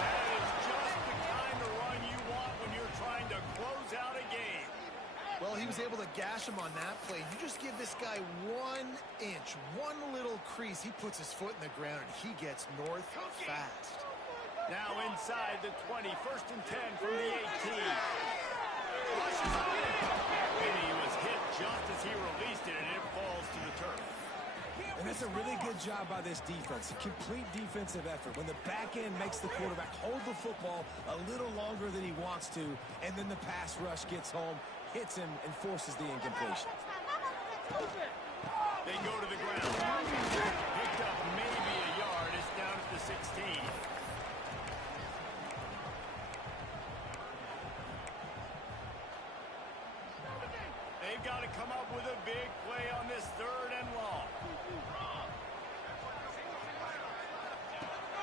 That is just the kind of run you want when you're trying to close out a game. Well, he was able to gash him on that play. You just give this guy 1 inch, one little crease. He puts his foot in the ground, and he gets north fast. Now inside the 20, first and 10 from the 18. Rushes on it. And he was hit just as he released it, and it falls to the turf. And that's a really good job by this defense. A complete defensive effort. When the back end makes the quarterback hold the football a little longer than he wants to, and then the pass rush gets home, hits him, and forces the incompletion. They go to the ground. Picked up maybe a yard. It's down at the 16. They've got to come up with a big play on this third and long.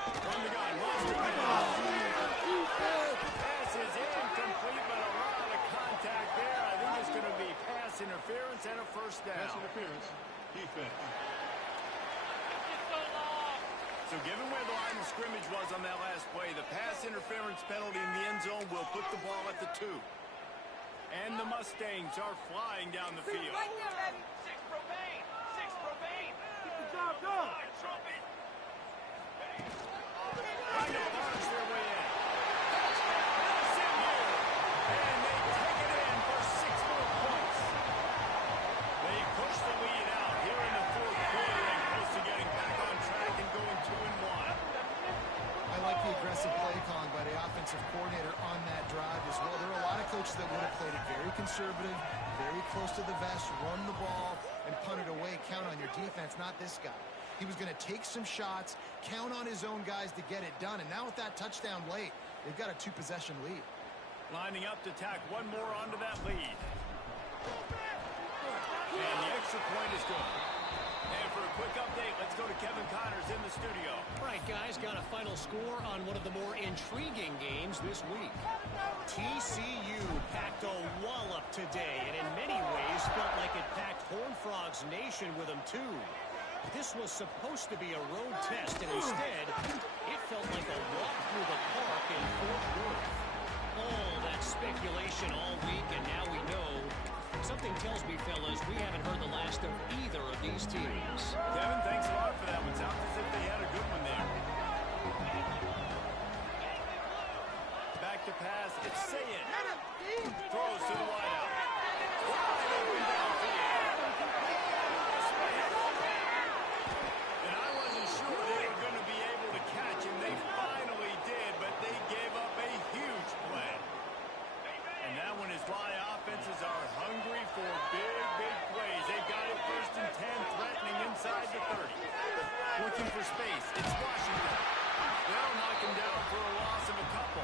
From the gun, pass is incomplete, but a lot of contact there. I think it's going to be pass interference and a first down. Pass interference, defense. So given where the line of scrimmage was on that last play, the pass interference penalty in the end zone will put the ball at the 2. And the Mustangs are flying down the field. Right there, baby. 6 propane. 6 propane. Keep the job going. trying to barge their way in. SMU, and they take it in for 6 more points. They push the lead out here in the fourth quarter and close to getting back on track and going 2-1. I like the aggressive play calling by the offensive coordinator on that drive as well. There are a lot of coaches that would have played it very conservative, very close to the vest, run the ball, and punt it away. Count on your defense, not this guy. He was going to take some shots, count on his own guys to get it done. And now with that touchdown late, they've got a 2-possession lead. Lining up to tack one more onto that lead. And the extra point is good. And for a quick update, let's go to Kevin Connors in the studio. All right, guys, got a final score on one of the more intriguing games this week. TCU packed a wallop today, and in many ways felt like it packed Horned Frogs Nation with them, too. This was supposed to be a road test, and instead, it felt like a walk through the park in Fort Worth. All that speculation all week, and now we know. Something tells me, fellas, we haven't heard the last of either of these teams. Kevin, thanks a lot for that one. Sounds as if they had a good one there. Back to pass. It's Sayed. Throws to the wideout. Wide open downfield. And I wasn't sure they were going to be able to catch him. They finally did, but they gave up a huge play. And that one is why offenses are hungry for big plays. They've got it 1st and 10, threatening inside the 30. Looking for space. It's Washington. They'll knock him down for a loss of a couple.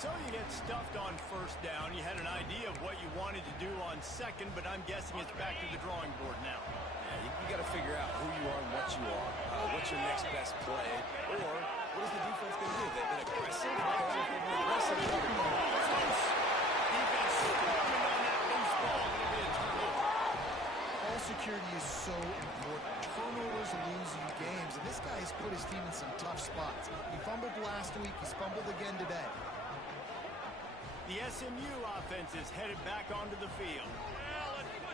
So you get stuffed on 1st down. You had an idea of what you wanted to do on 2nd, but I'm guessing it's back to the drawing board now. Yeah, you got to figure out who you are and what you are. What's your next best play? Or what is the defense going to do? They've been aggressive. Okay, if they've been aggressive, Defense swarming on that loose ball. It'll be a turnover. Ball security is so important. Turnovers lose you games, and this guy has put his team in some tough spots. He fumbled last week. He's fumbled again today. The SMU offense is headed back onto the field. He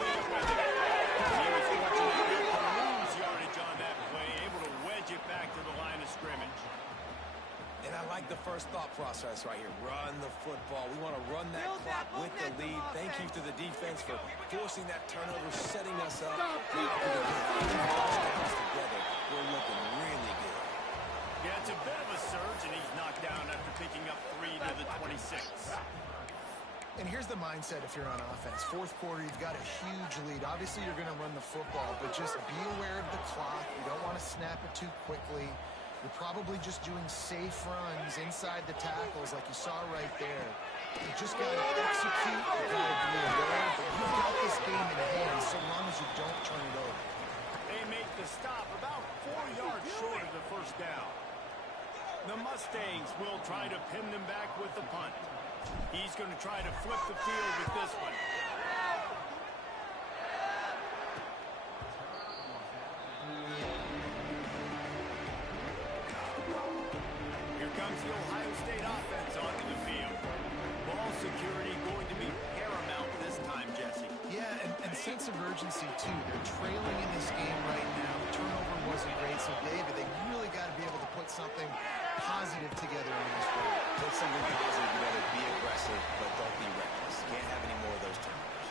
was fortunate to lose yardage on that play, able to wedge it back to the line of scrimmage. and I like the first thought process right here. Run the football. We want to run that clock with the lead. Thank you to the defense for forcing that turnover, setting us up. Together, we're looking really good. Yeah, it's a bit of a surge, and he's knocked down after picking up 3 to the 26. And here's the mindset if you're on offense. Fourth quarter, you've got a huge lead. Obviously, you're going to run the football, but just be aware of the clock. You don't want to snap it too quickly. You're probably just doing safe runs inside the tackles like you saw right there. You just got to execute. You got to be aware, but you've got this game in hand so long as you don't turn it over. They make the stop about 4 yards short of the first down. The Mustangs will try to pin them back with the punt. He's going to try to flip the field with this one. Here comes the Ohio State offense onto the field. Ball security going to be paramount this time, Jesse. Yeah, and sense of urgency, too. They're trailing in this game right now. The turnover wasn't great, so David, they really got to be able to put something positive together in this one. Put something positive together. Be aggressive, but don't be reckless. Can't have any more of those turnovers.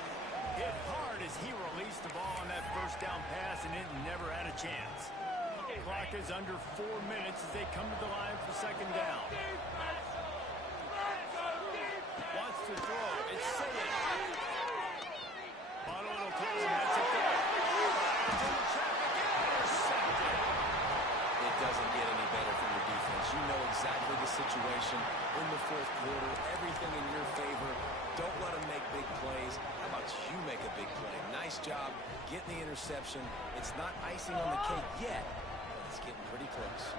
Hit hard as he released the ball on that first down pass, and it never had a chance. Clock is under 4 minutes as they come to the line for second down. Wants to throw. It's Sayed. On a little toss, and that's it there. Into the traffic, intercepted. It doesn't get any better from your defense. You know exactly the situation in the fourth quarter. Everything in your favor. Don't let them make big plays. How about you make a big play? Nice job getting the interception. It's not icing on the cake yet, but it's getting pretty close.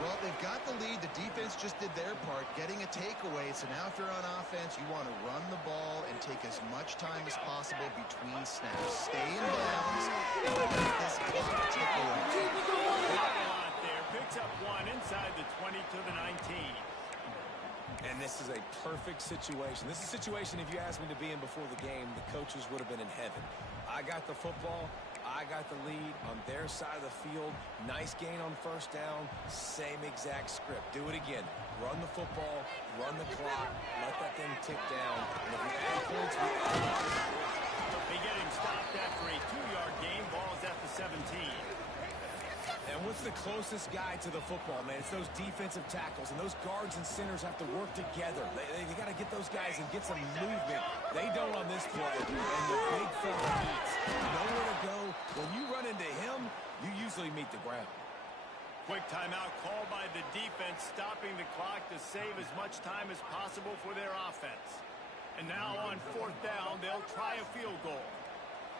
Well, they've got the lead. The defense just did their part, getting a takeaway. So now if you're on offense, you want to run the ball and take as much time as possible between snaps. Stay in bounds and let this clock tick away. A lot there. Pick picks up one inside the 20 to the 19. And this is a perfect situation. This is a situation, if you asked me to be in before the game, the coaches would have been in heaven. I got the football. I got the lead on their side of the field. Nice gain on first down. Same exact script. Do it again. Run the football. Run the clock. Let that thing tick down. And if we add points, we add points. They get him stopped after a 2-yard gain. Ball's at the 17. And what's the closest guy to the football, man? It's those defensive tackles, and those guards and centers have to work together. They got to get those guys and get some movement. They don't on this play, and the big fella eats. Nowhere to go. When you run into him, you usually meet the ground. Quick timeout called by the defense, stopping the clock to save as much time as possible for their offense. And now on 4th down, they'll try a field goal.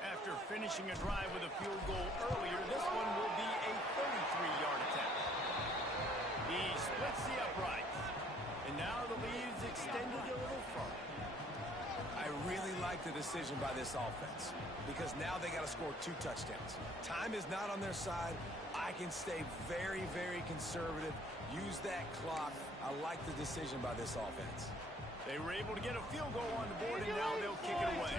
After finishing a drive with a field goal earlier, this one will be a 33-yard attempt. He splits the uprights. And now the lead is extended a little further. I really like the decision by this offense because now they got to score 2 touchdowns. Time is not on their side. I can stay very, very conservative. Use that clock. I like the decision by this offense. They were able to get a field goal on the board, and now they'll kick it away.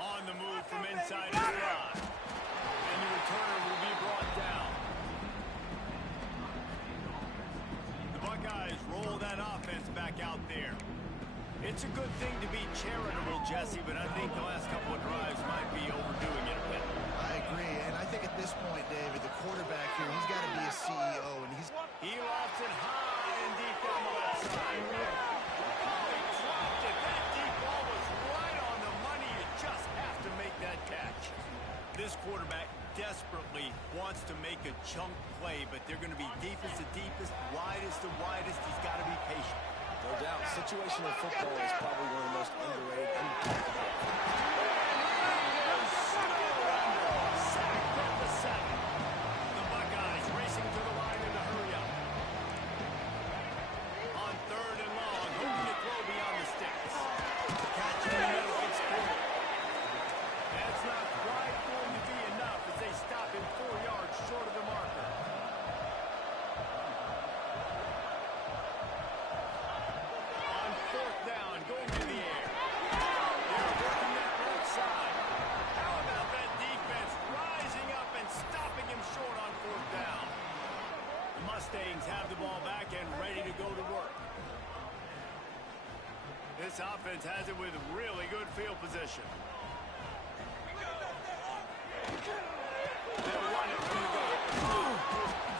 On the move from inside his line. And the returner will be brought down. The Buckeyes roll that offense back out there. It's a good thing to be charitable, Jesse, but I think the last couple of drives might be overdoing it a bit. I agree, and I think at this point, David, the quarterback here, he's got to be a CEO, and He lofts it high and deep down the left side. Oh, he dropped it. That deep ball was right on the money. You just have to make that catch. This quarterback desperately wants to make a chunk play, but they're going to be deepest to deepest, widest to widest. He's got to be patient. No doubt, situational football is probably one of the most underrated and Sacked at the 7. The Buckeyes racing to the line in a hurry up. On 3rd and long, hoping to throw beyond the sticks. Catch in the middle, it's clear. That's not quite going to be enough as they stop him 4 yards short of the marker. On 4th down, going to the air. They're working that right side. How about that defense rising up and stopping him short on 4th down? The Mustangs have the ball back and ready to go to work. This offense has it with really good field position. They'll run it from the gun.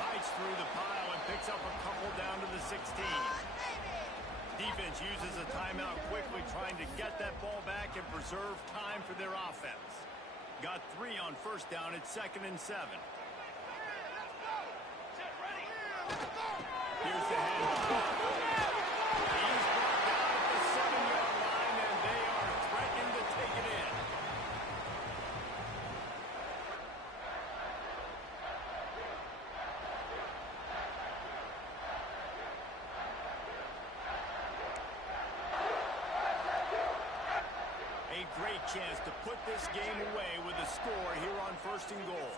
Fights through the pile and picks up a couple down to the 16. Defense uses a timeout quickly, trying to get that ball back and preserve time for their offense. Got 3 on 1st down. It's 2nd and 7. Here's the handoff. He's brought down at the 7-yard line, and they are threatening to take it in. A great chance to put this game away with a score here on 1st and goal.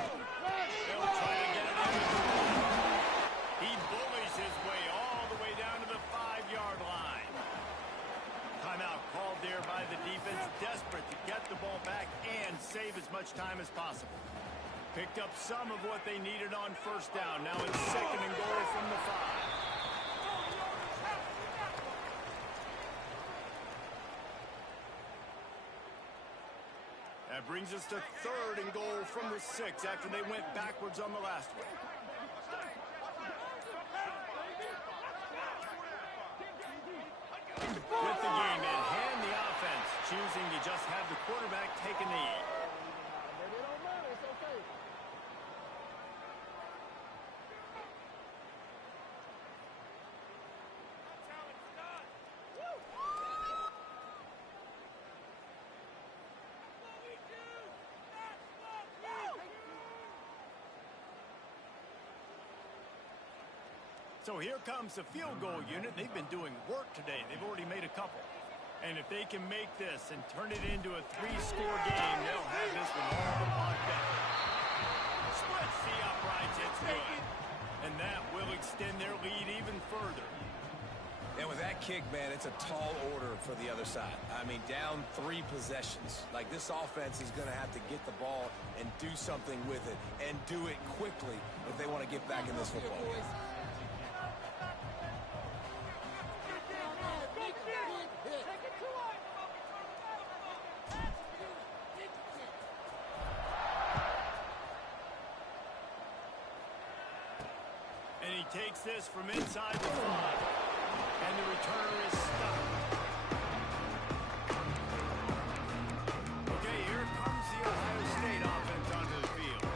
They'll try to get it in. He bullies his way all the way down to the 5-yard line. Timeout called there by the defense, desperate to get the ball back and save as much time as possible. Picked up some of what they needed on 1st down. Now it's 2nd and goal from the 5. That brings us to 3rd and goal from the 6 after they went backwards on the last one. With the game in hand, the offense choosing to just have the quarterback take a knee. So here comes the field goal unit. They've been doing work today. They've already made a couple. And if they can make this and turn it into a 3-score game, they'll have this one all locked up. Splits the uprights, it's good. And that will extend their lead even further. And with that kick, man, it's a tall order for the other side. I mean, down 3 possessions. Like, this offense is going to have to get the ball and do something with it, and do it quickly if they want to get back in this football game. And he takes this from inside the 5. And the returner is stuck. Okay, here comes the Ohio State offense onto the field.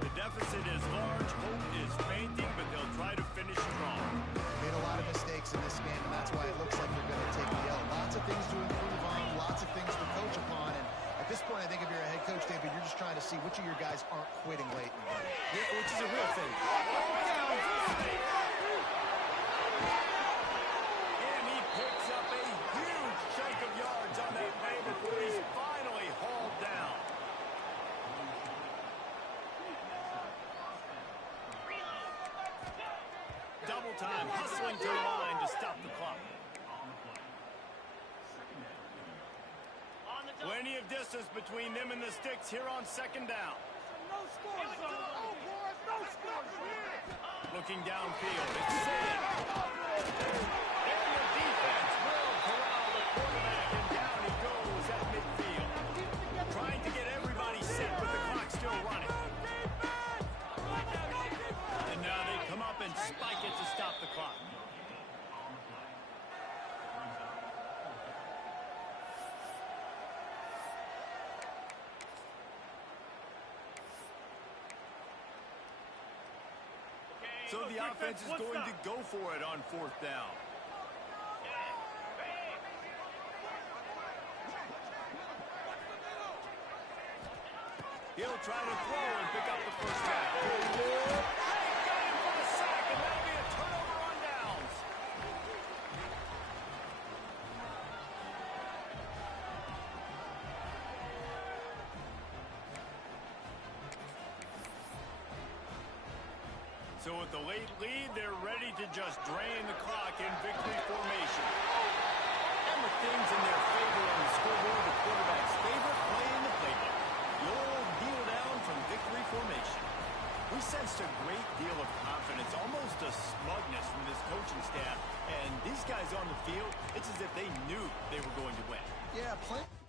The deficit is large, hope is fainting, but they'll try to finish strong. Made a lot of mistakes in this game, and that's why it looks like they're going to take the L. Lots of things to improve on, lots of things to coach upon, and at this point, I think if you're a head coach, David, you're just trying to see which of your guys aren't quitting late in the game. Yeah, which is a real thing. And he picks up a huge chunk of yards on that play before he's finally hauled down. Double time, hustling to the line to stop the clock. Plenty of distance between them and the sticks here on 2nd down. No scores, son. Oh, boys, no scores. Looking downfield, it's safe. And the defense will corral the quarterback, and down he goes at midfield. Trying to get everybody set with the clock still running. And now they come up and spike it to stop the clock. So the offense is going to go for it on 4th down. He'll try to throw and pick up the first down. Got him for the sack, and that'll be a turnover on downs. So with the late lead, they're ready to just drain the clock in victory formation. And with things in their favor on the scoreboard, the quarterback's favorite play in the playbook. The old kneel down from victory formation. We sensed a great deal of confidence, almost a smugness from this coaching staff. And these guys on the field, it's as if they knew they were going to win. Yeah, plenty.